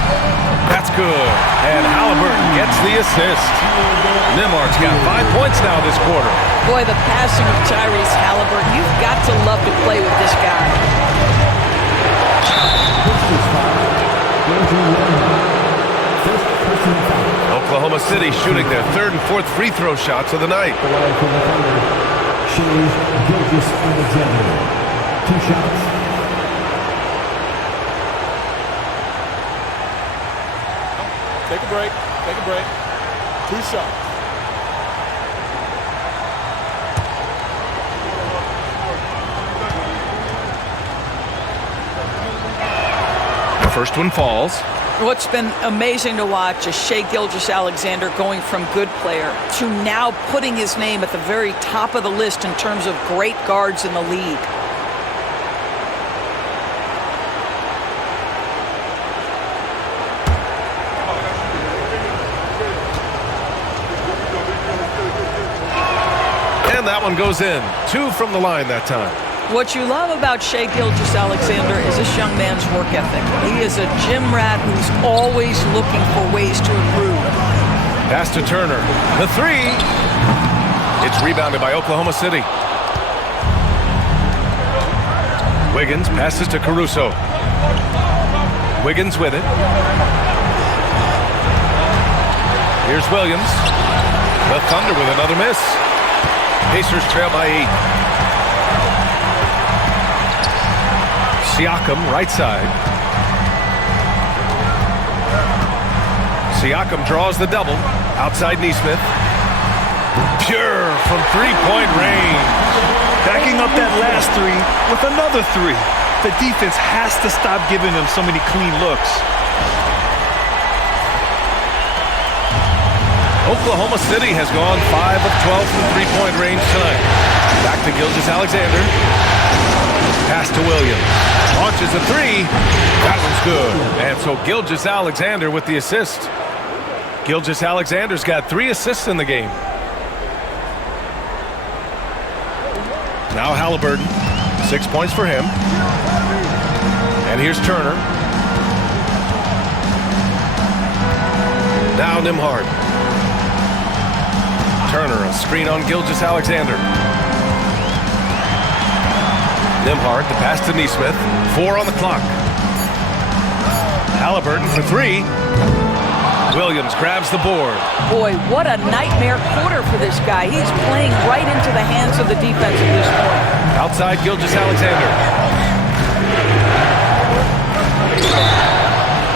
That's good. And Halliburton gets the assist. Nembhard's got 5 points now this quarter. Boy, the passing of Tyrese Halliburton, you've got to love to play with this guy. Oklahoma City shooting their 3rd and 4th free throw shots of the night. Gilgeous-Alexander. 2 shots. Take a break. Take a break. 2 shots. The first one falls. What's been amazing to watch is Shai Gilgeous-Alexander going from good player to now putting his name at the very top of the list in terms of great guards in the league. one goes in. 2 from the line that time. What you love about Shai Gilgeous-Alexander is this young man's work ethic. He is a gym rat who's always looking for ways to improve. Pass to Turner. The 3. It's rebounded by Oklahoma City. Wiggins passes to Caruso. Wiggins with it. Here's Williams. The Thunder with another miss. Pacers trail by 8. Siakam, right side. Siakam draws the double. Outside Nesmith. Pure from three-point range. Backing up that last 3 with another 3. The defense has to stop giving them so many clean looks. Oklahoma City has gone 5 of 12 from three-point range tonight. Back to Gilgeous-Alexander. Pass to Williams. Launches a 3. That one's good. And so Gilgeous-Alexander with the assist. Gilgeous-Alexander's got 3 assists in the game. Now Halliburton. 6 points for him. And here's Turner. Now Nembhard. Turner, a screen on Gilgeous-Alexander. Nembhard, the pass to Nesmith. 4 on the clock. Halliburton for 3. Williams grabs the board. Boy, what a nightmare quarter for this guy. He's playing right into the hands of the defense at this point. Outside Gilgeous-Alexander.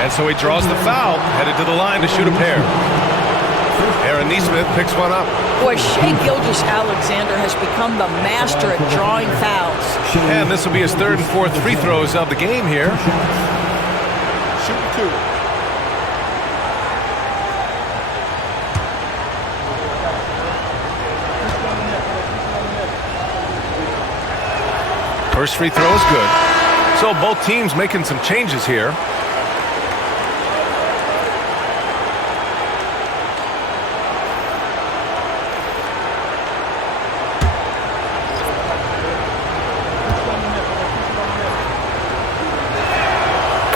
And so he draws the foul, headed to the line to shoot a pair. Aaron Nesmith picks one up. Boy, Shai Gilgeous-Alexander has become the master at drawing fouls. And this will be his 3rd and 4th free throws of the game here. Shoot 2. First free throw is good. So both teams making some changes here.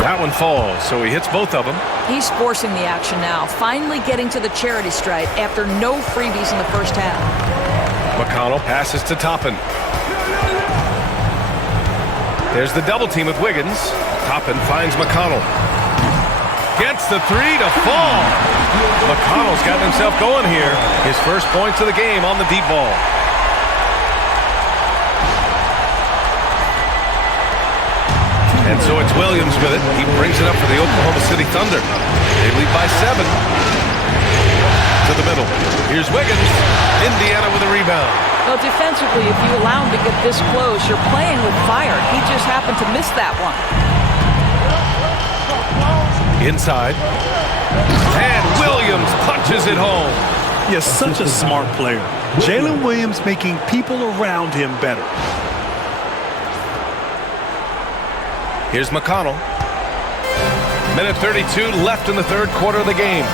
That one falls, so he hits both of them. He's forcing the action now, finally getting to the charity stripe after no freebies in the first half. McConnell passes to Toppin. There's the double team with Wiggins. Toppin finds McConnell. Gets the 3 to fall. McConnell's got himself going here. His first points of the game on the deep ball. And so it's Williams with it. He brings it up for the Oklahoma City Thunder. They lead by 7. To the middle. Here's Wiggins. Indiana with a rebound. Well, defensively, if you allow him to get this close, you're playing with fire. He just happened to miss that one. Inside. And Williams punches it home. Yes, such a smart player. Jalen Williams making people around him better. Here's McConnell. Minute 32 left in the 3rd quarter of the game.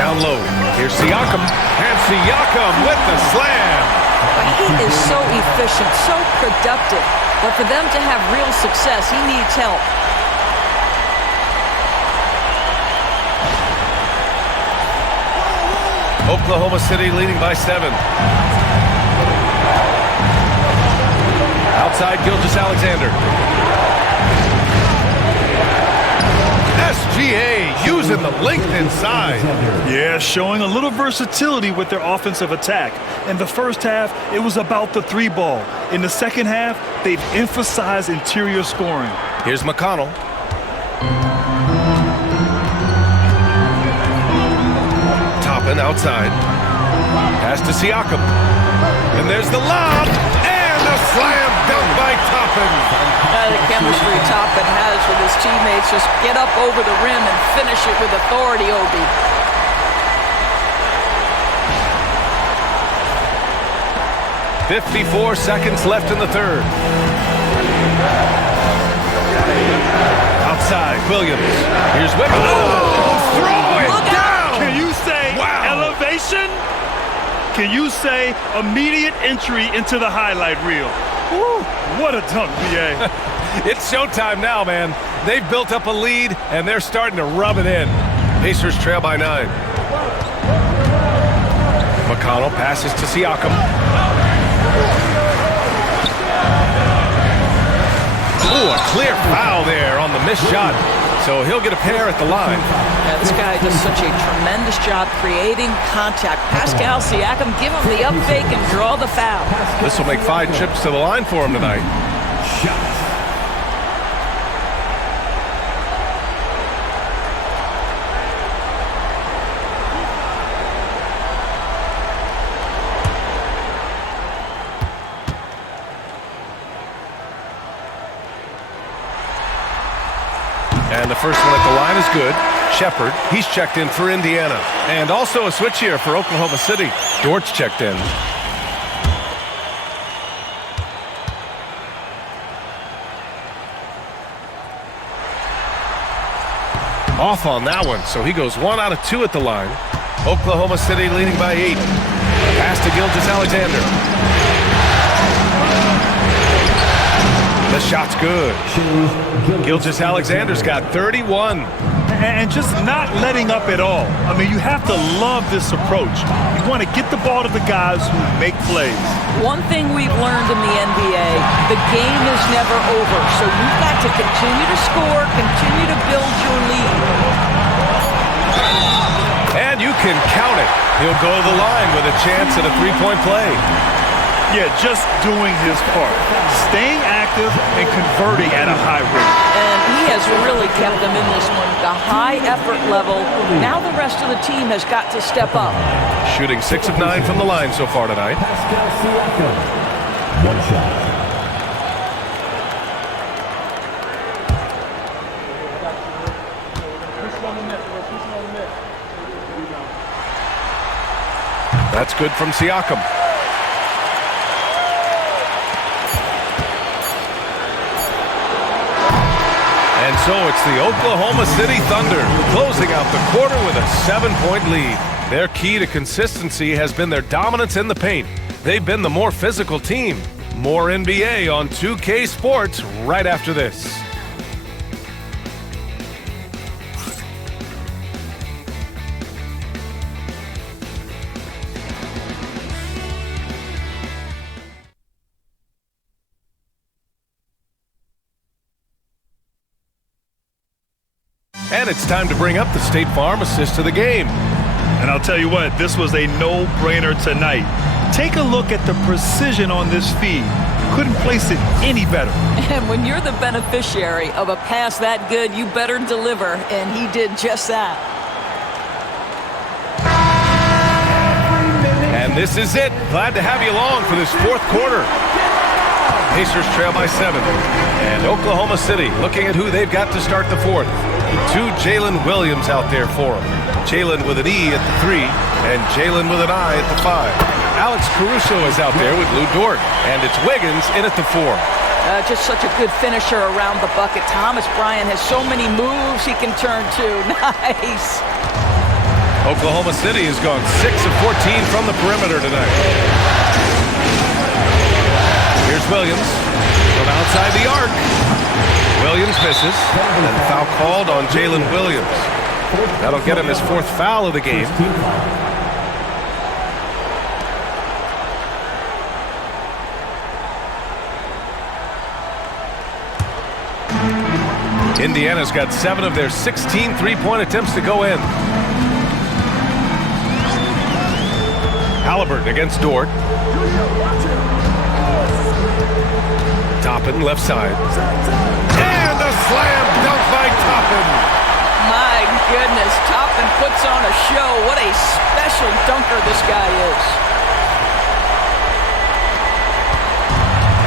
Down low. Here's Siakam. And Siakam with the slam. He is so efficient, so productive. But for them to have real success, he needs help. Oklahoma City leading by 7. Outside Gilgeous-Alexander. SGA using the length inside. Yeah, showing a little versatility with their offensive attack. In the first half, it was about the 3 ball. In the second half, they've emphasized interior scoring. Here's McConnell. Toppin outside. Pass to Siakam. And there's the lob. And a slam dunk by Toppin. The chemistry Toppin has with his teammates. Just get up over the rim and finish it with authority, Obi. .54 seconds left in the 3rd. Outside, Williams. Here's Wiggins. Oh, throw it down! Can you say elevation? Can you say immediate entry into the highlight reel? Woo, what a dunk, BA. It's showtime now, man. They've built up a lead, and they're starting to rub it in. Pacers trail by 9. McConnell passes to Siakam. Ooh, a clear foul there on the missed shot. So he'll get a pair at the line. Yeah, this guy does such a tremendous job creating contact. Pascal Siakam, give him the up fake and draw the foul. This will make 5 trips to the line for him tonight. And the first one at the line is good. Shepard, he's checked in for Indiana. And also a switch here for Oklahoma City. Dort's checked in. Off on that one, so he goes 1 out of 2 at the line. Oklahoma City leading by 8. Pass to Gilgeous-Alexander. The shot's good. Gilgeous-Alexander's got 31. And just not letting up at all. I mean, you have to love this approach. You want to get the ball to the guys who make plays. One thing we've learned in the NBA, the game is never over. So you've got to continue to score, continue to build your lead. And you can count it. He'll go to the line with a chance at a 3-point play. Yeah, just doing his part. Staying active and converting at a high rate. And he has really kept them in this one. The high effort level. Now the rest of the team has got to step up. Shooting 6 of 9 from the line so far tonight. One shot. That's good from Siakam. And so it's the Oklahoma City Thunder closing out the quarter with a 7-point lead. Their key to consistency has been their dominance in the paint. They've been the more physical team. More NBA on 2K Sports right after this. And it's time to bring up the State Farm assist to the game. And I'll tell you what, this was a no-brainer tonight. Take a look at the precision on this feed. Couldn't place it any better. And when you're the beneficiary of a pass that good, you better deliver, and he did just that. And this is it. Glad to have you along for this 4th quarter. Pacers trail by 7. And Oklahoma City looking at who they've got to start the 4th. 2 Jalen Williams out there for them. Jalen with an E at the 3 and Jalen with an I at the 5. Alex Caruso is out there with Lou Dort. And it's Wiggins in at the 4. Just such a good finisher around the bucket. Thomas Bryant has so many moves he can turn to. Nice. Oklahoma City has gone 6 of 14 from the perimeter tonight. Here's Williams from outside the arc. Williams misses, and foul called on Jalen Williams. That'll get him his 4th foul of the game. Indiana's got 7 of their 16 3-point attempts to go in. Halliburton against Dort. Toppin left side. And a slam dunk by Toppin. My goodness, Toppin puts on a show. What a special dunker this guy is.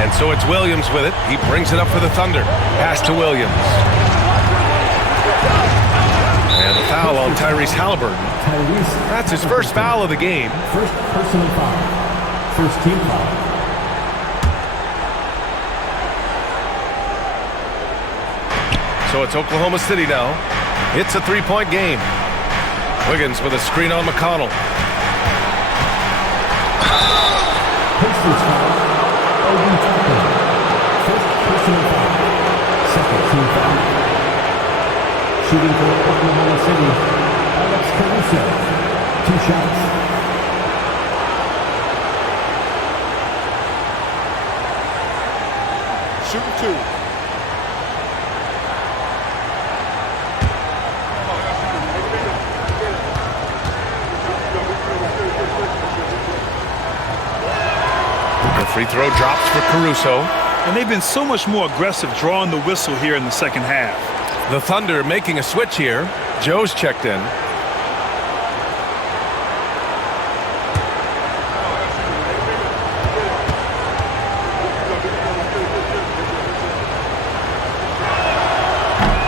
And so it's Williams with it. He brings it up for the Thunder. Pass to Williams. And a foul on Tyrese Halliburton. That's his first foul of the game. First personal foul. First team foul. So it's Oklahoma City now. It's a 3-point game. Wiggins with a screen on McConnell. is foul. OB tackle. First personal foul. Second team foul. Shooting for Oklahoma City, Alex Caruso. 2 shots. Shooting 2. The free throw drops for Caruso. And they've been so much more aggressive drawing the whistle here in the second half. The Thunder making a switch here. Joe's checked in.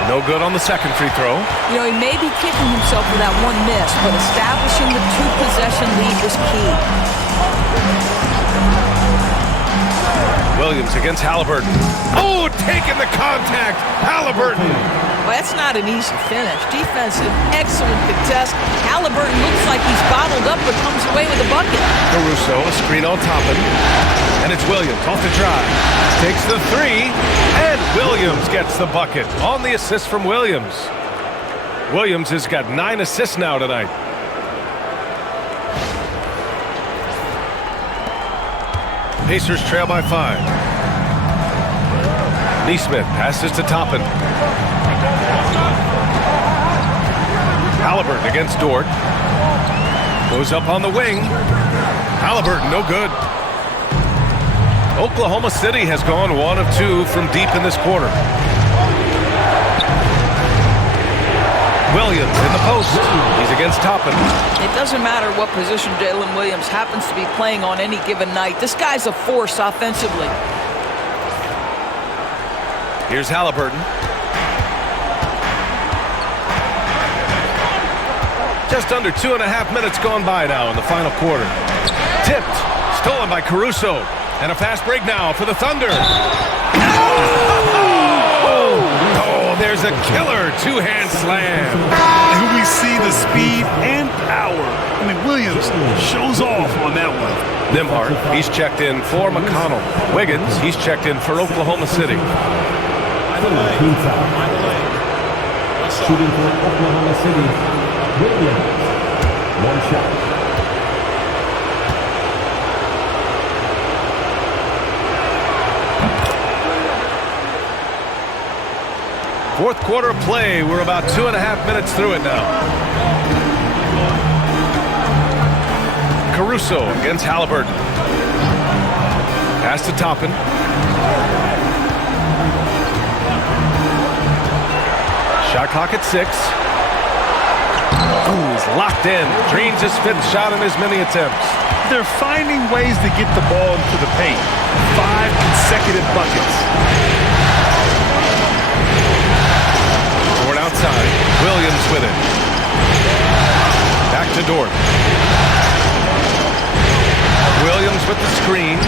No good on the second free throw. You know, he may be kicking himself for that one miss, but establishing the 2-possession lead was key. Williams against Halliburton. Oh, taking the contact. Halliburton. Well, that's not an easy finish. Defensive, excellent contest. Halliburton looks like he's bottled up, but comes away with a bucket. Caruso, a screen on Toppin. And it's Williams off the drive. Takes the 3, and Williams gets the bucket on the assist from Williams. Williams has got 9 assists now tonight. Pacers trail by 5. Neesmith passes to Toppin. Halliburton against Dort. Goes up on the wing. Halliburton, no good. Oklahoma City has gone 1 of 2 from deep in this quarter. Williams in the post. He's against Toppin. It doesn't matter what position Jalen Williams happens to be playing on any given night. This guy's a force offensively. Here's Halliburton. Just under 2.5 minutes gone by now in the final quarter. Tipped. Stolen by Caruso. And a fast break now for the Thunder. Oh, there's a killer 2-hand slam. And we see the speed and power. I mean, Williams shows off on that one. Nembhard, he's checked in for McConnell. Wiggins, he's checked in for Oklahoma City. Shooting for Oklahoma City, Williams. 1 shot. Fourth quarter of play. We're about 2.5 minutes through it now. Caruso against Halliburton. Pass to Toppin. Shot clock at 6. Ooh, he's locked in. Drains his 5th shot in as many attempts. They're finding ways to get the ball into the paint. 5 consecutive buckets. Outside. Williams with it. Back to Dort. Williams with the screen.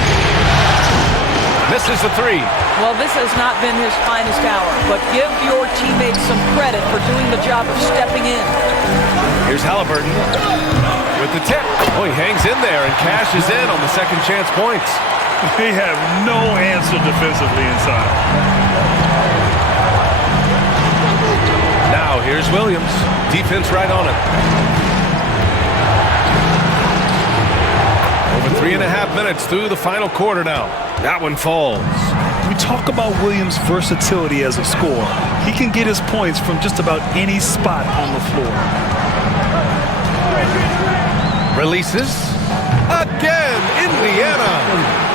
Misses the 3. Well, this has not been his finest hour, but give your teammates some credit for doing the job of stepping in. Here's Halliburton with the tip. Oh, he hangs in there and cashes in on the second chance points. They have no answer defensively inside. Now here's Williams. Defense right on it. Over 3.5 minutes through the final quarter now. That one falls. We talk about Williams' versatility as a scorer. He can get his points from just about any spot on the floor. Releases. Again, Indiana.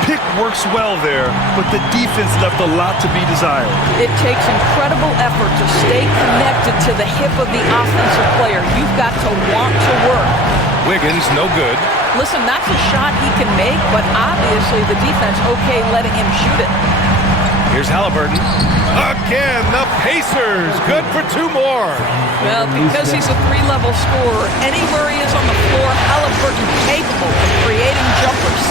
Pick works well there, but the defense left a lot to be desired. It takes incredible effort to stay connected to the hip of the offensive player. You've got to want to work. Wiggins, no good. Listen, that's a shot he can make, but obviously the defense okay letting him shoot it. Here's Halliburton. Again, the Pacers. Good for 2 more. Well, because he's a 3-level scorer, anywhere he is on the floor, Halliburton capable of creating jumpers.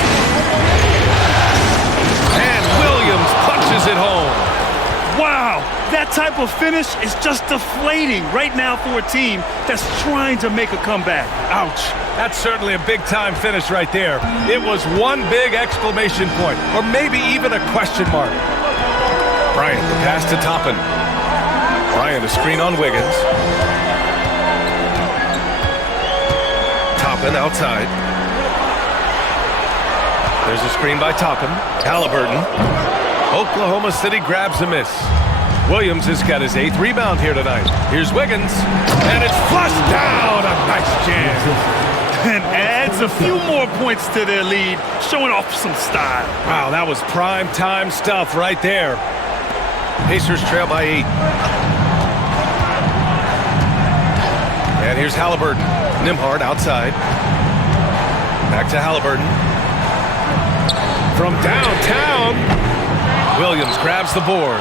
And Williams punches it home. Wow, that type of finish is just deflating right now for a team that's trying to make a comeback. Ouch. That's certainly a big-time finish right there. It was one big exclamation point, or maybe even a question mark. Bryant, the pass to Toppin. Bryant, a screen on Wiggins. Toppin outside. There's a screen by Toppin. Halliburton. Oklahoma City grabs a miss. Williams has got his 8th rebound here tonight. Here's Wiggins, and it's flushed down. A nice jam. And adds a few more points to their lead, showing off some style. Wow, that was prime time stuff right there. Pacers trail by 8. And here's Halliburton. Nembhard outside. Back to Halliburton. From downtown, Williams grabs the board.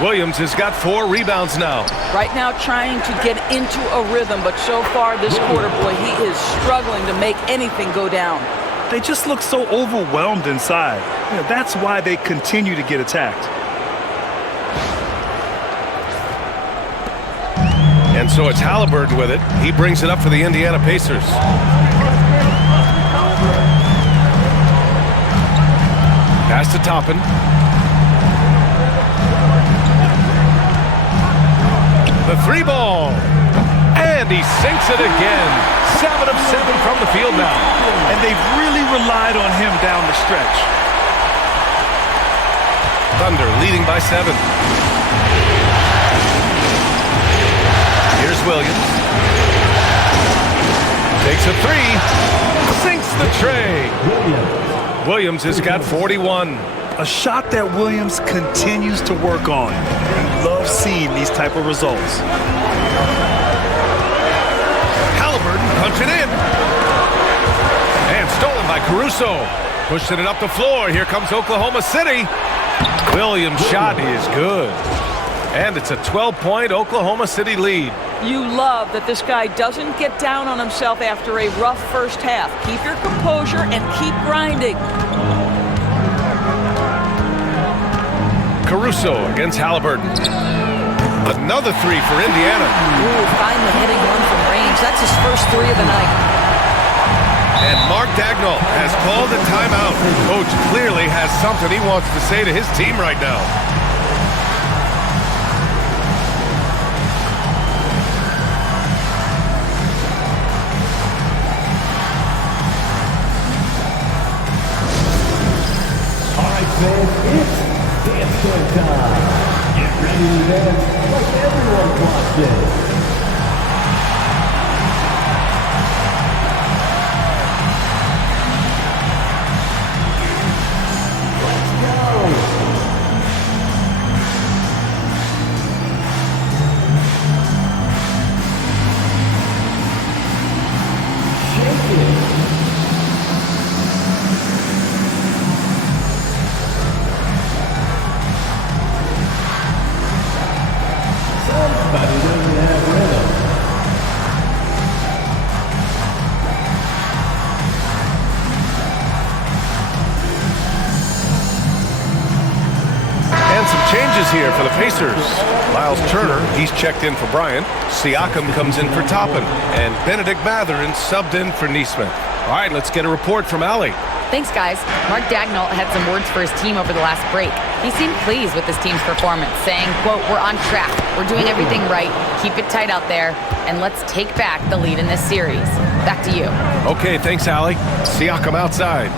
Williams has got 4 rebounds now. Right now trying to get into a rhythm, but so far this quarter, boy, he is struggling to make anything go down. They just look so overwhelmed inside. That's why they continue to get attacked. And so it's Halliburton with it. He brings it up for the Indiana Pacers. Pass to Toppin. The 3 ball. And he sinks it again. 7 of 7 from the field now. And they've really relied on him down the stretch. Thunder leading by 7. Here's Williams. Takes a 3. Sinks the tray. Williams has got 41. A shot that Williams continues to work on. We love seeing these type of results. Halliburton punching in. And stolen by Caruso. Pushing it up the floor. Here comes Oklahoma City. Williams' shot is good. And it's a 12-point Oklahoma City lead. You love that this guy doesn't get down on himself after a rough first half. Keep your composure and keep grinding. Caruso against Halliburton. Another 3 for Indiana. Ooh, finally hitting one from range. That's his first 3 of the night. And Mark Dagnall has called a timeout. Coach clearly has something he wants to say to his team right now. All right, fans, it's dance time. Get ready to dance like everyone's watching. Here for the Pacers. Miles Turner, he's checked in for Bryant. Siakam comes in for Toppin. And Benedict Mathurin subbed in for Nesmith. All right, let's get a report from Allie. Thanks, guys. Mark Dagnall had some words for his team over the last break. He seemed pleased with his team's performance, saying, quote, "We're on track. We're doing everything right. Keep it tight out there. And let's take back the lead in this series." Back to you. Okay, thanks, Allie. Siakam outside.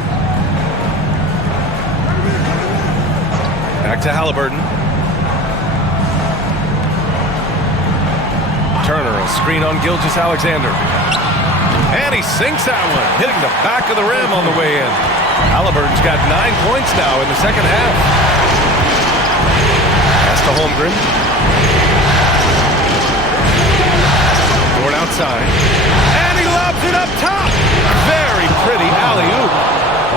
Back to Halliburton. Turner, a screen on Gilgeous-Alexander. And he sinks that one, hitting the back of the rim on the way in. Halliburton's got 9 points now in the second half. Pass to Holmgren. Ford outside. And he lobs it up top. Very pretty alley-oop.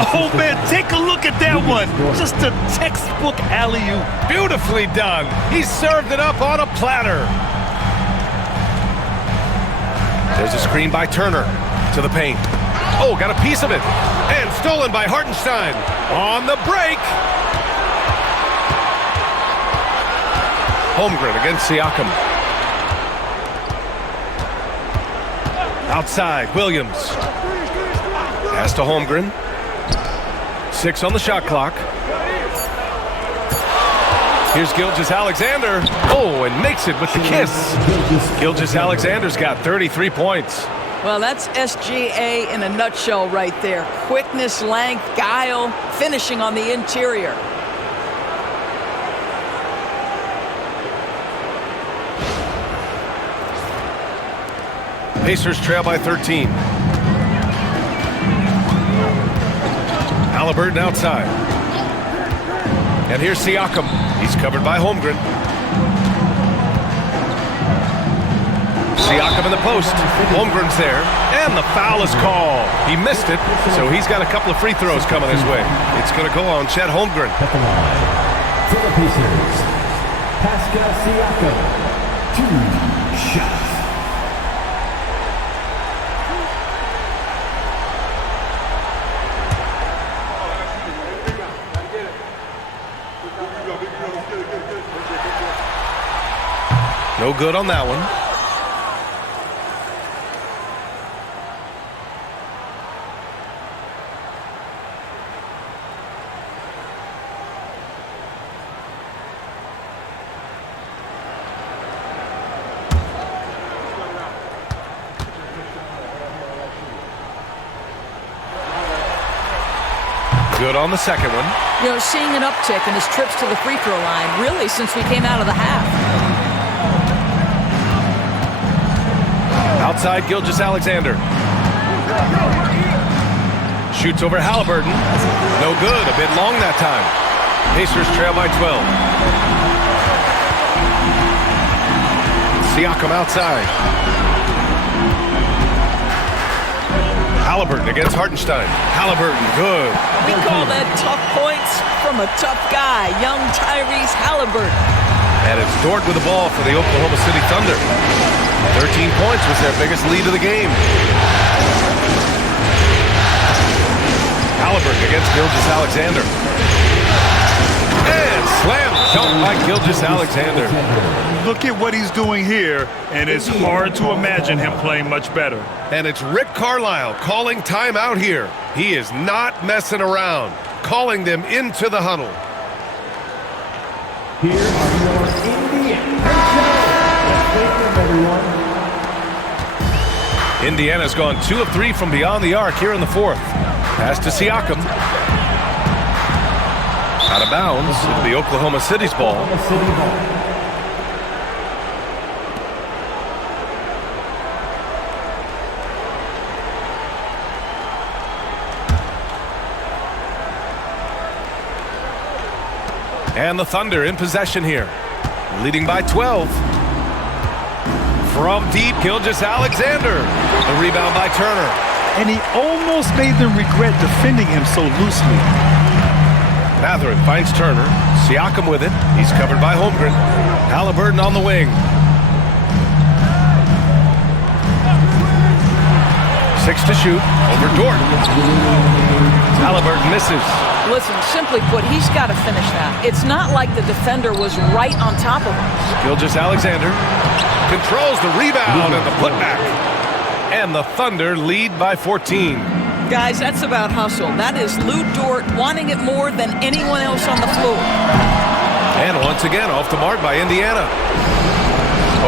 Oh, man, take a look at that one. Just a textbook alley-oop. Beautifully done. He served it up on a platter. There's a screen by Turner to the paint. Oh, got a piece of it. And stolen by Hartenstein. On the break. Holmgren against Siakam. Outside, Williams. Pass to Holmgren. 6 on the shot clock. Here's Gilgeous-Alexander. Oh, and makes it with the kiss. Gilgeous-Alexander's got 33 points. Well, that's SGA in a nutshell right there. Quickness, length, guile, finishing on the interior. Pacers trail by 13. Halliburton outside. And here's Siakam. He's covered by Holmgren. Siakam in the post. Holmgren's there. And the foul is called. He missed it, so he's got a couple of free throws coming his way. It's going to go on Chet Holmgren. At the line, for the Pacers, Pascal Siakam, 2 shots. No good on that one. Good on the second one. You know, seeing an uptick in his trips to the free throw line, really, since we came out of the half. Outside, Gilgeous-Alexander. Shoots over Halliburton. No good. A bit long that time. Pacers trail by 12. Siakam outside. Halliburton against Hartenstein. Halliburton, good. We call that tough points from a tough guy, young Tyrese Halliburton. And it's Dort with the ball for the Oklahoma City Thunder. 13 points was their biggest lead of the game. Halliburton against Gilgeous-Alexander. And slam dunk by Gilgeous-Alexander. Look at what he's doing here, and it's hard to imagine him playing much better. And it's Rick Carlisle calling timeout here. He is not messing around, calling them into the huddle. Here are your Indiana Pacers, everyone. Indiana's gone 2 of 3 from beyond the arc here in the fourth. Pass to Siakam. Out of bounds. It'll be Oklahoma City's ball. And the Thunder in possession here, leading by 12. From deep, Gilgeous-Alexander. The rebound by Turner. And he almost made them regret defending him so loosely. Mathurin finds Turner. Siakam with it. He's covered by Holmgren. Halliburton on the wing. 6 to shoot. Over Dort. Halliburton misses. Listen, simply put, he's got to finish that. It's not like the defender was right on top of him. Gilgeous-Alexander controls the rebound and the putback. And the Thunder lead by 14. Guys, that's about hustle. That is Lou Dort wanting it more than anyone else on the floor. And once again, off the mark by Indiana.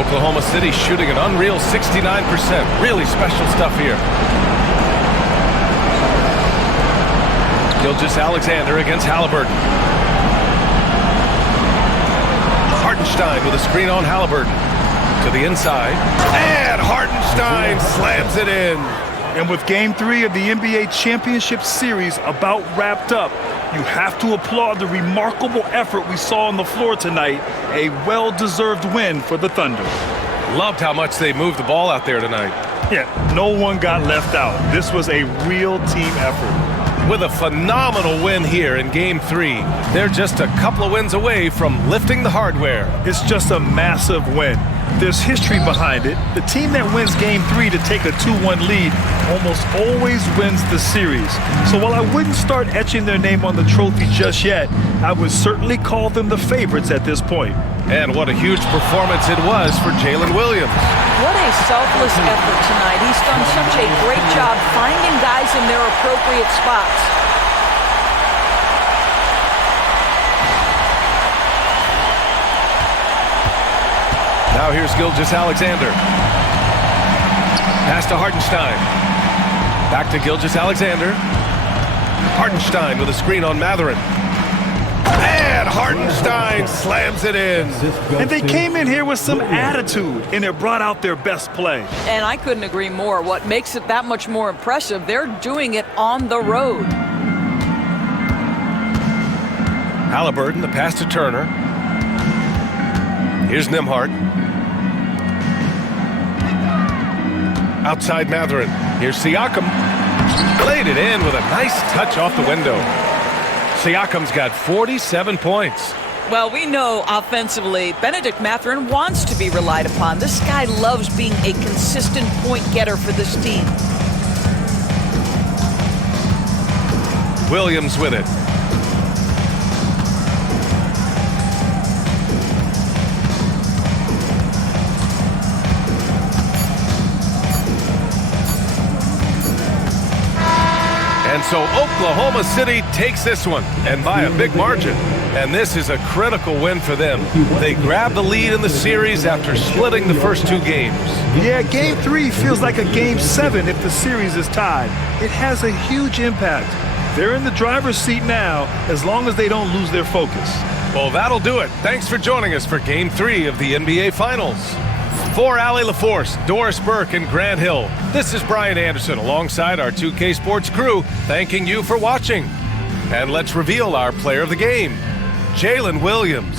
Oklahoma City shooting an unreal 69%. Really special stuff here. Gilgeous-Alexander against Halliburton. Hartenstein with a screen on Halliburton. To the inside. And Hartenstein slams it in. And with Game 3 of the NBA Championship Series about wrapped up, you have to applaud the remarkable effort we saw on the floor tonight. A well-deserved win for the Thunder. Loved how much they moved the ball out there tonight. Yeah, no one got left out. This was a real team effort. With a phenomenal win here in Game 3, they're just a couple of wins away from lifting the hardware. It's just a massive win. There's history behind it. The team that wins Game 3 to take a 2-1 lead almost always wins the series. So while I wouldn't start etching their name on the trophy just yet, I would certainly call them the favorites at this point. And what a huge performance it was for Jalen Williams. What a selfless effort tonight. He's done such a great job finding guys in their appropriate spots. Now here's Gilgeous-Alexander. Pass to Hartenstein. Back to Gilgeous-Alexander. Hartenstein with a screen on Matherin. And Hartenstein slams it in. And they came in here with some attitude, and it brought out their best play. And I couldn't agree more. What makes it that much more impressive, they're doing it on the road. Halliburton, the pass to Turner. Here's Nembhard. Outside Matherin. Here's Siakam. Laid it in with a nice touch off the window. Siakam's got 47 points. Well, we know offensively, Benedict Mathurin wants to be relied upon. This guy loves being a consistent point getter for this team. Williams with it. And so Oklahoma City takes this one, and by a big margin. And this is a critical win for them. They grab the lead in the series after splitting the first two games. Yeah, Game 3 feels like a Game 7 if the series is tied. It has a huge impact. They're in the driver's seat now, as long as they don't lose their focus. Well, that'll do it. Thanks for joining us for Game 3 of the NBA Finals. For Allie LaForce, Doris Burke, and Grant Hill, this is Brian Anderson alongside our 2K Sports crew, thanking you for watching. And let's reveal our player of the game, Jalen Williams.